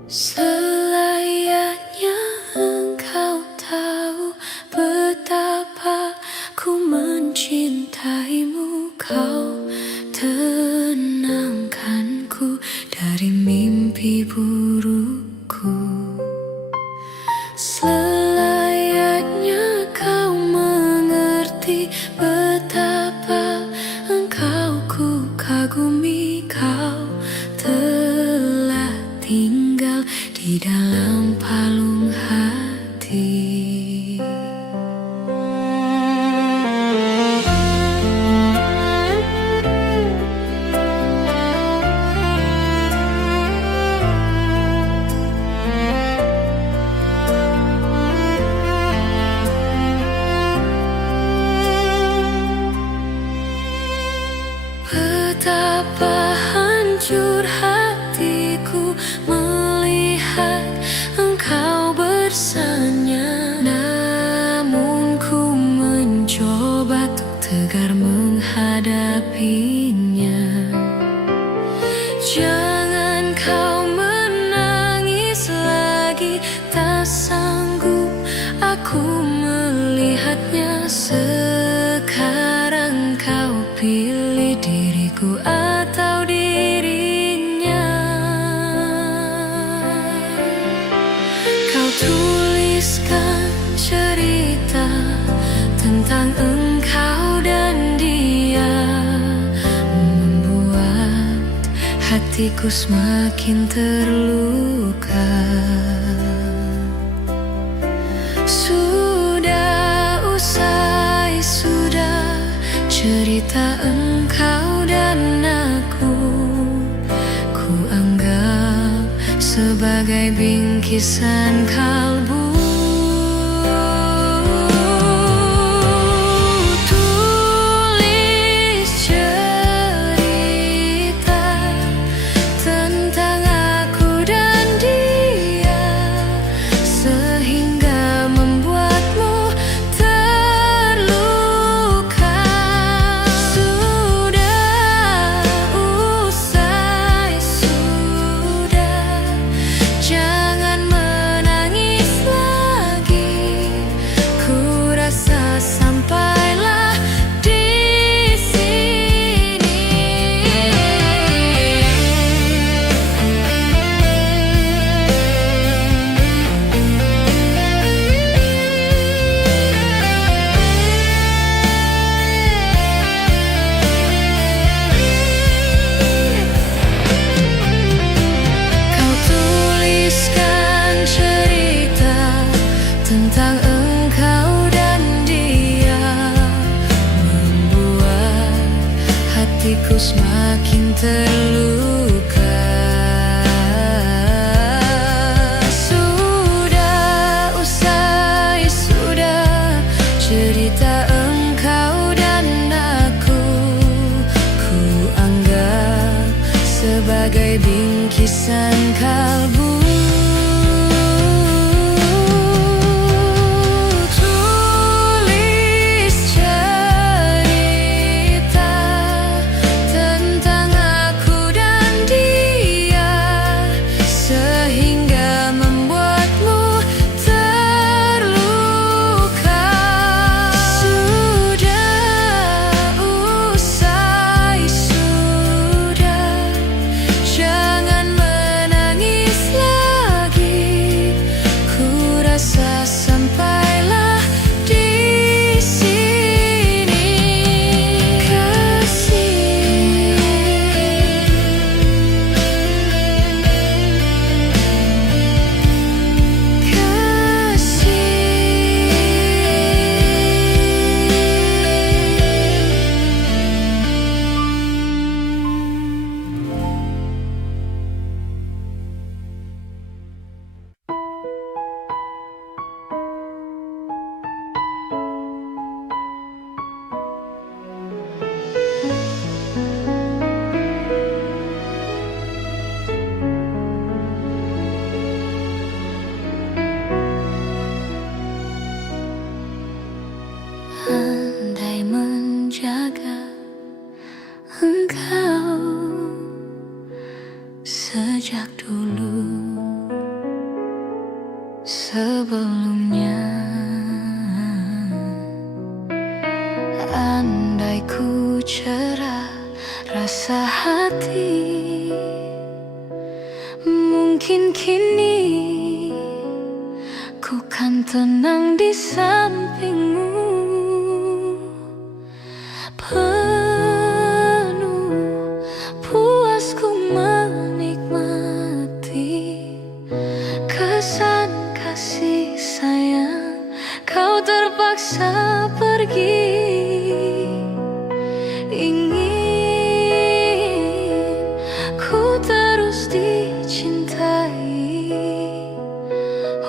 Selayaknya engkau tahu betapa ku mencintaimu. Kau tenangkanku dari mimpi burukku. Selayaknya kau mengerti betapa engkau ku kagumi. Kau telah tinggal di dalam palung hati. Betapa hancur hatiku melihat engkau bersanya. Namun ku mencoba untuk tegar menghadapinya. Jangan kau menangis lagi, tak sanggup aku melihatnya. Sekarang kau tuliskan cerita tentang engkau dan dia, membuat hatiku semakin terluka. Sudah usai, sudah cerita engkau dan aku, ku anggap sebagai bingkisan kalbu. Tulis cerita tentang aku dan dia, sehingga membuatmu terluka. Sudah usai, sudah, jangan menangis lagi. Ku rasa sampailah di sini. Kau tuliskan cerita tentang engkau dan dia, membuat hatiku semakin terluka. Sudah usai, sudah cerita engkau dan aku, ku anggap sebagai bingkisan kalbu. Tulis cerita tentang aku dan dia, sehingga membuatmu terluka. Sudah usai, sudah, jangan menangis lagi. Ku rasa sampailah di sini. Kasih, andai menjaga engkau sejak dulu, sebelumnya. Andai ku cerah rasa hati, mungkin kini ku kan tenang di sampingmu. Penuh puas ku menikmati kesan kasih sayang. Kau terpaksa pergi, ingin ku terus dicintai,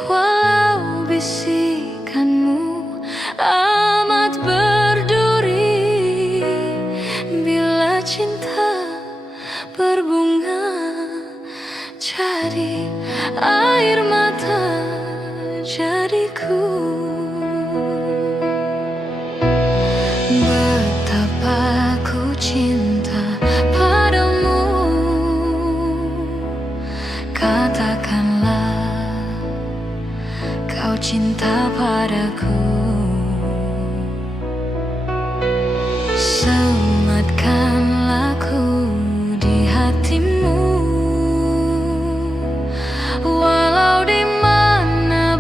walau bisikanmu amat berduri. Bila cinta berbunga jadi air mata jadiku. Betapa ku cinta padamu, katakanlah kau cinta padaku. Sematkanlah ku di hatimu, walau di mana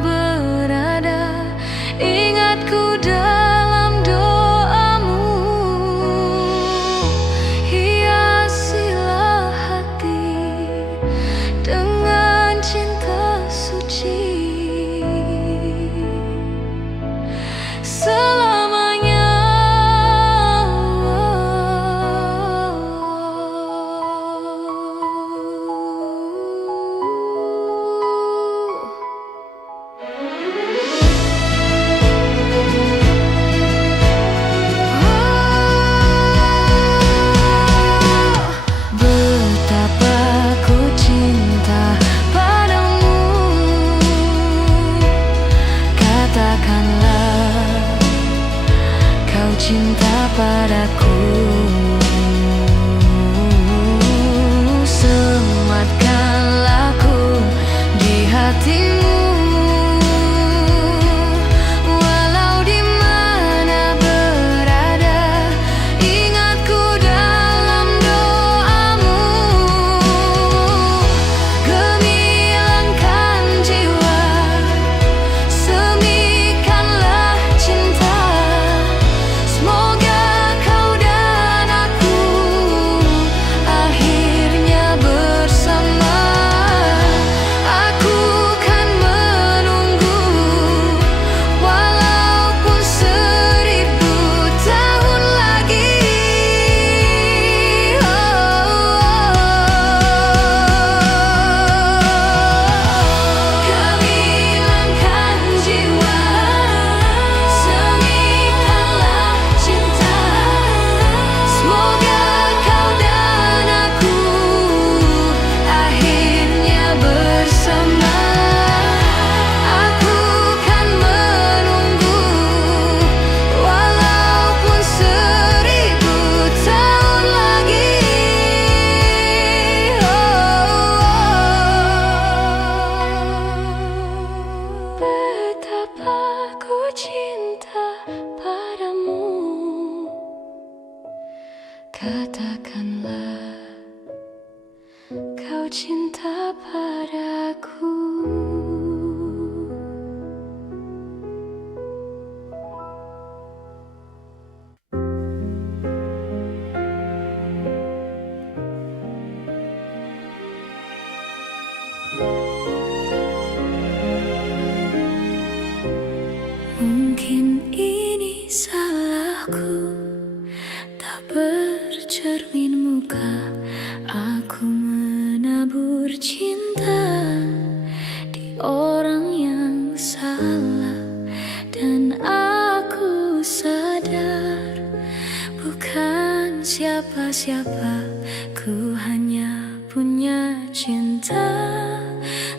siapa-siapa, ku hanya punya cinta,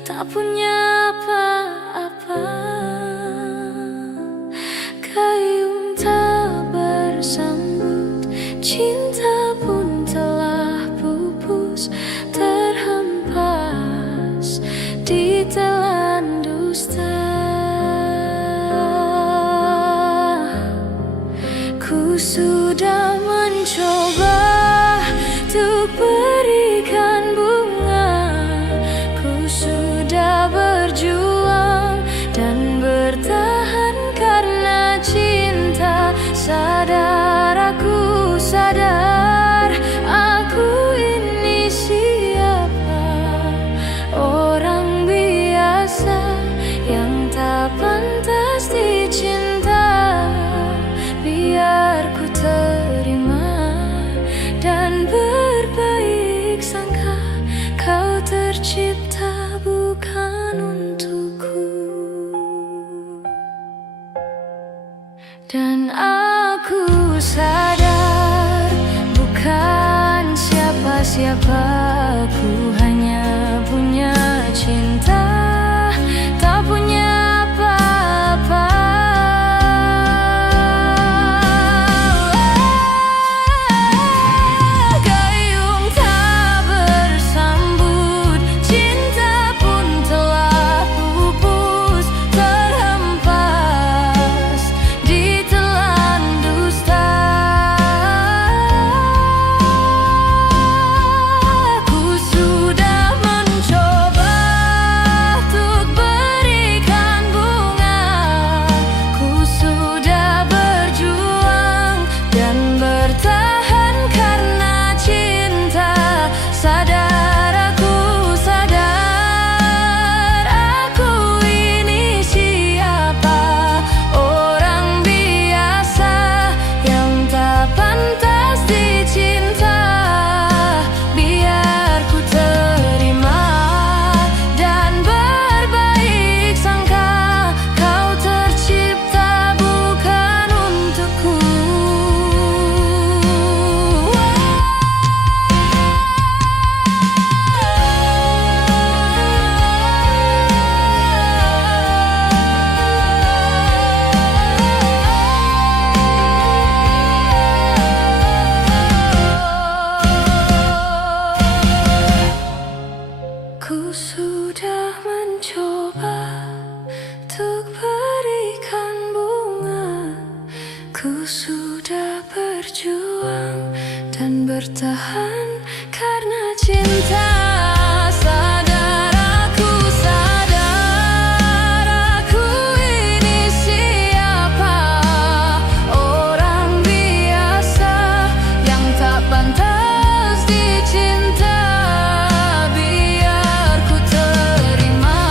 tak punya apa-apa. Gayung tak bersambut, cinta pun telah pupus, terhempas di telan dusta. Ku sudah mencoba untuk berikan bunga, ku sudah berjuang dan bertahan karena cinta. Aku sadar aku ini siapa, orang biasa yang tak pantas dicinta. Biar ku terima dan berbaik sangka, kau tercipta bukan untukku. Dan aku sadar bukan siapa-siapa, ku hanya punya cinta, tak punya apa-apa. Gayung tak bersambut, cinta pun telah pupus, terhempas di telan dusta. Ku sudah mencoba untuk berikan bunga, ku sudah berjuang dan bertahan karena cinta. Aku sadar aku ini siapa, orang biasa yang tak pantas dicinta. Biar ku terima dan berbaik sangka, kau tercipta bukan untukku. Ku sudah mencoba untuk berikan bunga, ku sudah berjuang dan bertahan karena cinta. Sadar aku ini siapa, orang biasa yang tak pantas dicinta. Biar ku terima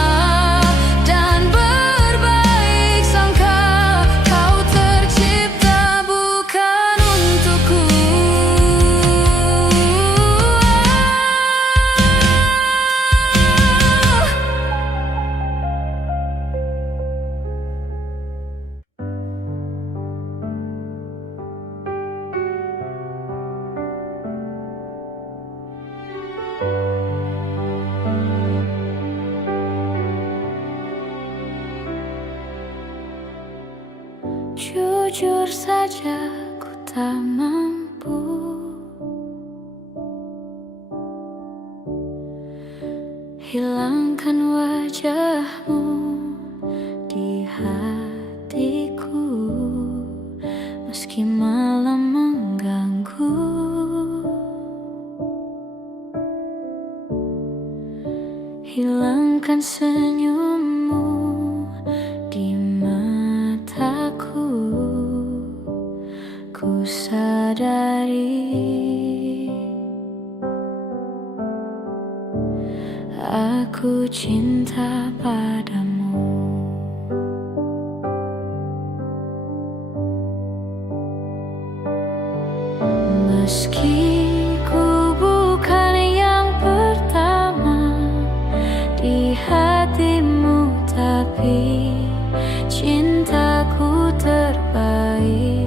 dan berbaik sangka, kau tercipta bukan untukku. Jujur saja ku tak mampu hilangkan wajahmu di hatiku, meski malam mengganggu. Hilangkan senyummu di mataku, ku sadari aku cinta padamu. Meski ku bukan yang pertama di hatimu, tapi cintaku terbaik.